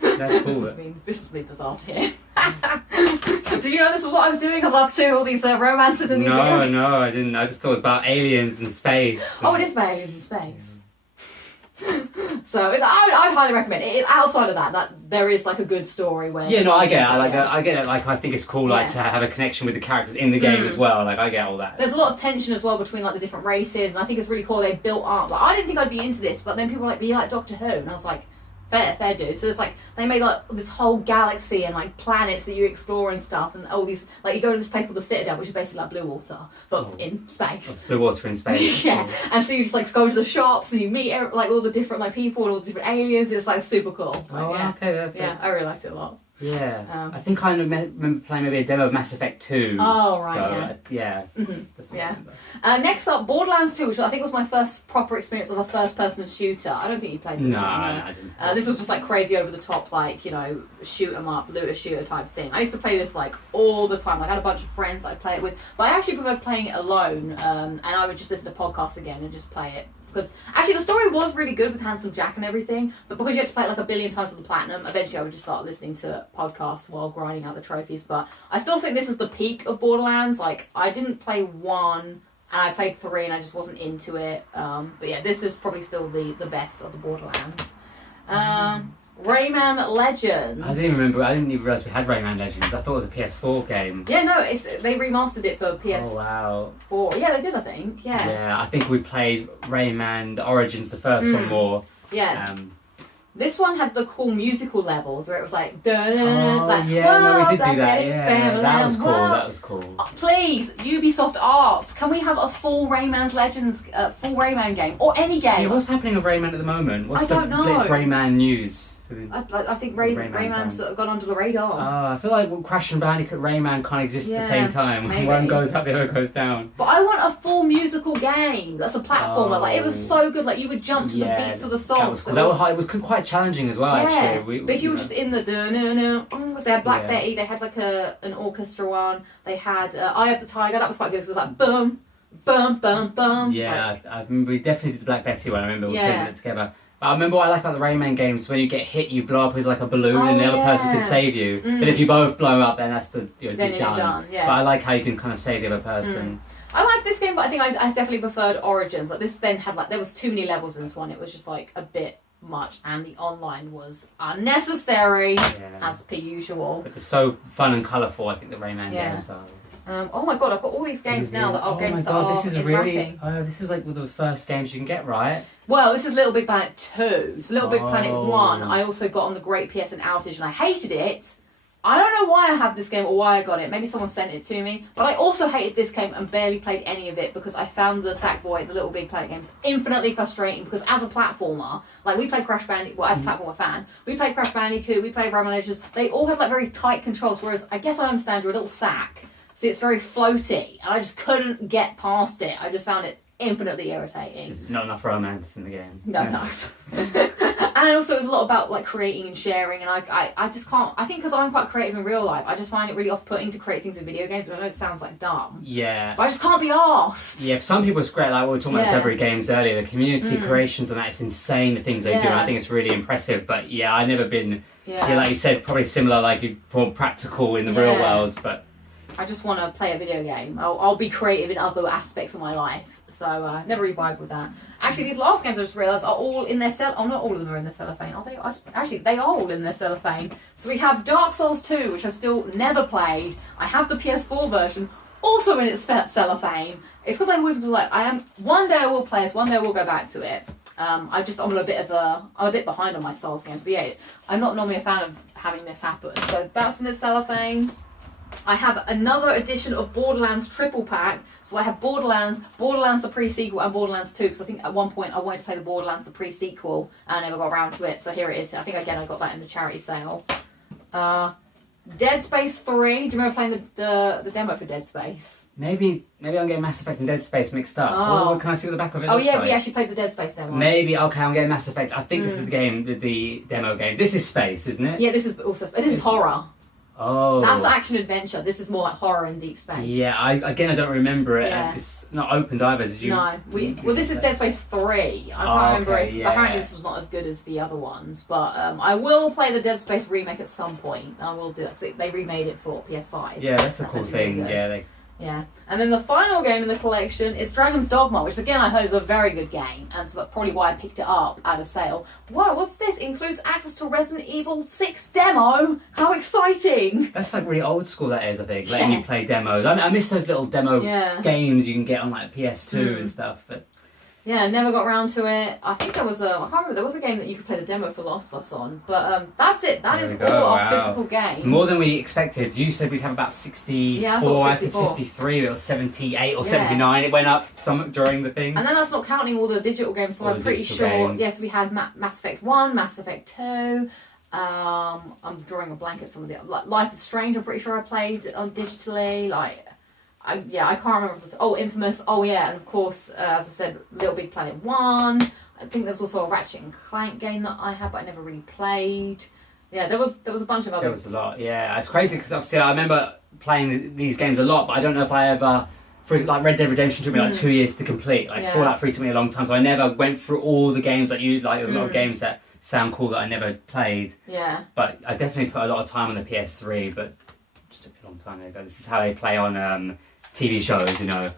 That's cool. This was me bizarre to hear. Did you know this was what I was doing? I was up to all these romances in these videos. No, I didn't. I just thought it was about aliens and space. Oh, it is about aliens in space. So I'd highly recommend it. Outside of that there is like a good story where. Yeah, no, I get it. I get it. Like, I think it's cool, like, to have a connection with the characters in the game as well. Like, I get all that. There's a lot of tension as well between like the different races, and I think it's really cool they built up. Like, I didn't think I'd be into this, but then people were like, "Be like Doctor Who," and I was like, fair dude. So it's like they made like this whole galaxy and like planets that you explore and stuff, and all these, like, you go to this place called the Citadel, which is basically like blue water but in space. It's blue water in space. Yeah, and so you just like go to the shops and you meet like all the different like people and all the different aliens. It's like super cool. Like, Okay, that's good. I really liked it a lot. Yeah, I think I remember playing maybe a demo of Mass Effect 2. Oh, right, so, yeah. That's what I remember. Next up, Borderlands 2, which I think was my first proper experience of a first-person shooter. I don't think you played this one. No, I didn't. This was just like crazy over the top, like, you know, shoot 'em up, looter shooter type thing. I used to play this like all the time. Like, I had a bunch of friends that I'd play it with, but I actually preferred playing it alone. And I would just listen to podcasts again and just play it. Because actually the story was really good with Handsome Jack and everything, but because you had to play it like a billion times with the platinum, eventually I would just start listening to podcasts while grinding out the trophies. But I still think this is the peak of Borderlands. Like, I didn't play 1 and I played 3 and I just wasn't into it. But yeah, this is probably still the best of the Borderlands. Rayman Legends. I didn't even realise we had Rayman Legends. I thought it was a PS4 game. Yeah, no, they remastered it for PS4. Oh, wow. Yeah, they did, I think. Yeah. Yeah, I think we played Rayman Origins, the first one, more. Yeah. This one had the cool musical levels where it was like, we did do that. Yeah, that was cool. Please, Ubisoft Arts, can we have a full Rayman's Legends, full Rayman game or any game? Yeah, what's happening with Rayman at the moment? What's I don't know. Rayman news? I think Rayman's sort of gone under the radar. I feel like Crash and Bandicoot Rayman can't exist at the same time. Maybe. One goes up, the other goes down. But I want a full musical game that's a platformer. Like, it was so good. Like, you would jump to the beats of the songs. It was quite challenging as well, actually. But if you were just in the they had Black Betty, they had like an orchestra one, they had Eye of the Tiger, that was quite good because it was like boom, boom, boom, boom. Yeah, I remember we definitely did the Black Betty one. I remember we played it together. But I remember what I like about the Rayman games, when you get hit, you blow up as like a balloon and the other person can save you. But if you both blow up, then that's you're done. Yeah. But I like how you can kind of save the other person. I like this game, but I think I definitely preferred Origins. Like, this then had there was too many levels in this one. It was just like a bit much, and the online was unnecessary as per usual. But they're so fun and colourful, I think the Rayman games are. Oh my god, I've got all these games now that are games that are this is wrapping. this is like one of the first games you can get, right? Well, this is Little Big Planet 2. So Little Big Planet 1 I also got on the Great PSN outage and I hated it. I don't know why I have this game or why I got it. Maybe someone sent it to me. But I also hated this game and barely played any of it because I found the Sackboy, the Little Big Planet games, infinitely frustrating because as a platformer, like, we played Crash Bandicoot, well, as a platformer fan, we played Crash Bandicoot, we played Rayman Legends, they all had like very tight controls, whereas I guess I understand you're a little sack, so it's very floaty, and I just couldn't get past it. I just found it infinitely irritating. There's not enough romance in the game. No. And also it's a lot about like creating and sharing, and I just can't, I think because I'm quite creative in real life, I just find it really off-putting to create things in video games, but I know it sounds like dumb. Yeah. But I just can't be arsed. Yeah, for some people it's great, like we were talking about the Debris games earlier, the community creations and that, it's insane the things they do, and I think it's really impressive, but I've never been, like you said, probably similar, like more practical in the real world, but I just want to play a video game. I'll be creative in other aspects of my life. So never really vibe with that. Actually, these last games I just realised are all in their not all of them are in their cellophane. Are they? Actually, they are all in their cellophane. So we have Dark Souls 2, which I've still never played. I have the PS4 version, also in its cellophane. It's because I always was like, one day I will play it, one day I will go back to it. I'm a bit behind on my Souls games, but I'm not normally a fan of having this happen. So that's in its cellophane. I have another edition of Borderlands triple pack. So I have Borderlands the pre-sequel, and Borderlands 2, because I think at one point I wanted to play the Borderlands the pre-sequel and I never got around to it. So here it is. I think again I got that in the charity sale. Dead Space 3. Do you remember playing the demo for Dead Space? Maybe I'm getting Mass Effect and Dead Space mixed up. Oh. Can I see what the back of it Oh looks yeah, like? we actually played the Dead Space demo. Maybe, okay, I'm getting Mass Effect. I think this is the game, the demo game. This is space, isn't it? Yeah, this is also this is horror. Oh. That's action adventure. This is more like horror and deep space. Yeah, I don't remember it. Yeah. It's not opened either. Did you? No, well, this is Dead Space 3. I can't remember if apparently this was not as good as the other ones, but I will play the Dead Space remake at some point. I will do it because they remade it for PS5. Yeah, that's a cool thing. Really yeah, and then the final game in the collection is Dragon's Dogma, which again I heard is a very good game, and so that's probably why I picked it up at a sale. Wow, what's this? Includes access to Resident Evil 6 demo. How exciting! That's like really old school. That is, I think, letting you play demos. I miss those little demo games you can get on like PS2 and stuff, but. Yeah, never got around to it. I think there was I can't remember, there was a game that you could play the demo for Last of Us on. But that's it. That is all our physical games. More than we expected. You said we'd have about 64. Yeah, I thought I said 53. It was 78 or 79. It went up some during the thing. And then that's not counting all the digital games, so I'm pretty sure. Games. Yes, we had Mass Effect 1, Mass Effect 2. I'm drawing a blank at some of the... Like, Life is Strange, I'm pretty sure I played digitally. Like... I can't remember. Infamous. Oh yeah, and of course, as I said, Little Big Planet 1. I think there was also a Ratchet and Clank game that I had, but I never really played. Yeah, there was a bunch of other. There was a lot. Yeah, it's crazy because obviously I remember playing these games a lot, but I don't know if I ever. For like Red Dead Redemption took me like 2 years to complete. Like Fallout 3 took me a long time, so I never went through all the games that you like. There's a lot of games that sound cool that I never played. Yeah. But I definitely put a lot of time on the PS3, but it just took me a long time ago. This is how they play on TV shows, you know.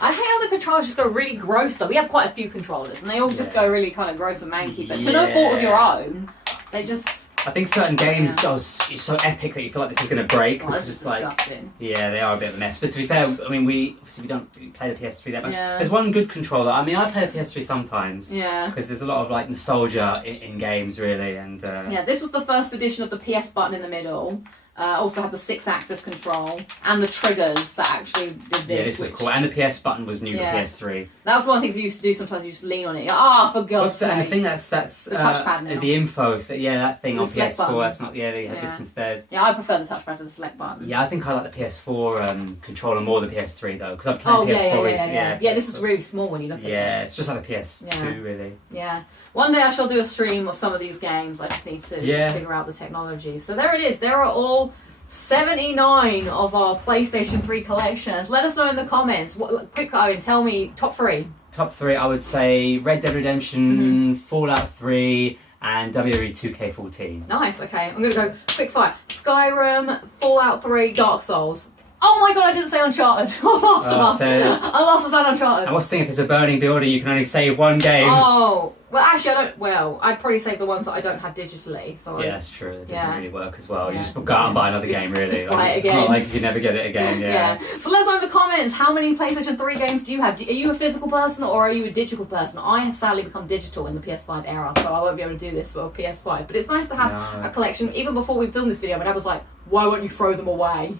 I hate how the controllers just go really gross though. We have quite a few controllers and they all just go really kind of gross and manky, but to no fault of your own, they just... I think certain games are so epic that you feel like this is going to break. Oh, that's just disgusting. Yeah, they are a bit of a mess. But to be fair, I mean, we don't play the PS3 that much. Yeah. There's one good controller. I mean, I play the PS3 sometimes. Yeah. Because there's a lot of like nostalgia in games, really, and. Yeah, this was the first edition of the PS button in the middle. Also had the 6-axis control and the triggers that actually did this. Yeah, this was cool. And the PS button was new for PS3. That was one of the things I used to do sometimes. You just lean on it. For God's sake. And the thing that's the touchpad now. The info, that thing the on PS4, button. That's not, they had this instead. Yeah, I prefer the touchpad to the select button. Yeah, I think I like the PS4 controller more than the PS3 though, because I'm playing PS4 Yeah, this is really small when you look at it. Yeah, it's just like the PS2 really. Yeah. One day I shall do a stream of some of these games. I just need to figure out the technology. So there it is. There are all 79 of our PlayStation 3 collections. Let us know in the comments. Quick, Owen, tell me top 3. Top 3, I would say Red Dead Redemption, Fallout 3, and WWE 2K14. Nice, okay. I'm going to go quick fire. Skyrim, Fallout 3, Dark Souls. Oh my god, I didn't say Uncharted. I lost I lost us on Uncharted. I was thinking if it's a burning building, you can only save one game. Oh, well actually I don't, I'd probably save the ones that I don't have digitally. So yeah, that's true. It doesn't really work as well. Yeah. You just go out and buy another game, really. Just buy it it's again. not like you can never get it again, yeah. So let us know in the comments, how many PlayStation 3 games do you have? Are you a physical person or are you a digital person? I have sadly become digital in the PS5 era, so I won't be able to do this for PS5. But it's nice to have a collection. Even before we filmed this video, my dad was like, why won't you throw them away?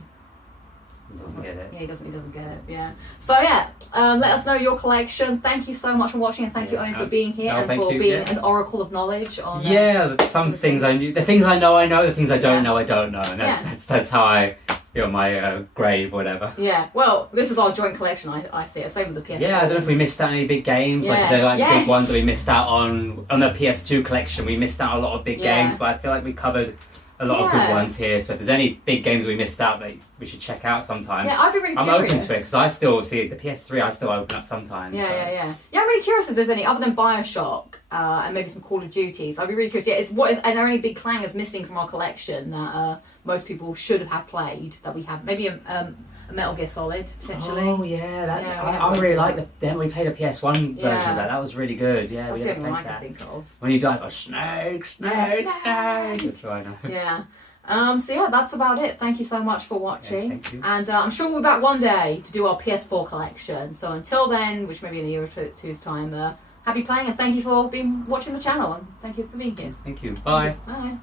He doesn't get it. Yeah, he doesn't get it, yeah. So yeah, let us know your collection. Thank you so much for watching, and thank you, Owen, for being here and for being an oracle of knowledge on... some things I knew. The things I know, the things I don't know, I don't know. And that's how I feel my grave or whatever. Yeah, well, this is our joint collection, I see it. Same with the PS4. Yeah, I don't know if we missed out any big games. Like, is there big ones that we missed out on the PS2 collection? We missed out a lot of big games, but I feel like we covered a lot of good ones here, so if there's any big games we missed out that we should check out sometime. Yeah, I'd be really curious. I'm open to it, because I still see the PS3, I still open up sometimes. Yeah, I'm really curious if there's any, other than Bioshock, and maybe some Call of Duties, I'd be really curious, are there any big clangers missing from our collection that most people should have played, that we have? Maybe a Metal Gear Solid, potentially. Oh yeah, I really like we played a PS1 version of that. That was really good. Yeah, that's we the only played one I that. can think of. When you die, snake. That's right. Yeah. So yeah, that's about it. Thank you so much for watching. Thank you. And I'm sure we'll be back one day to do our PS4 collection. So until then, which may be in a year or two's time, happy playing and thank you for watching the channel and thank you for being here. Thank you. Bye. Bye.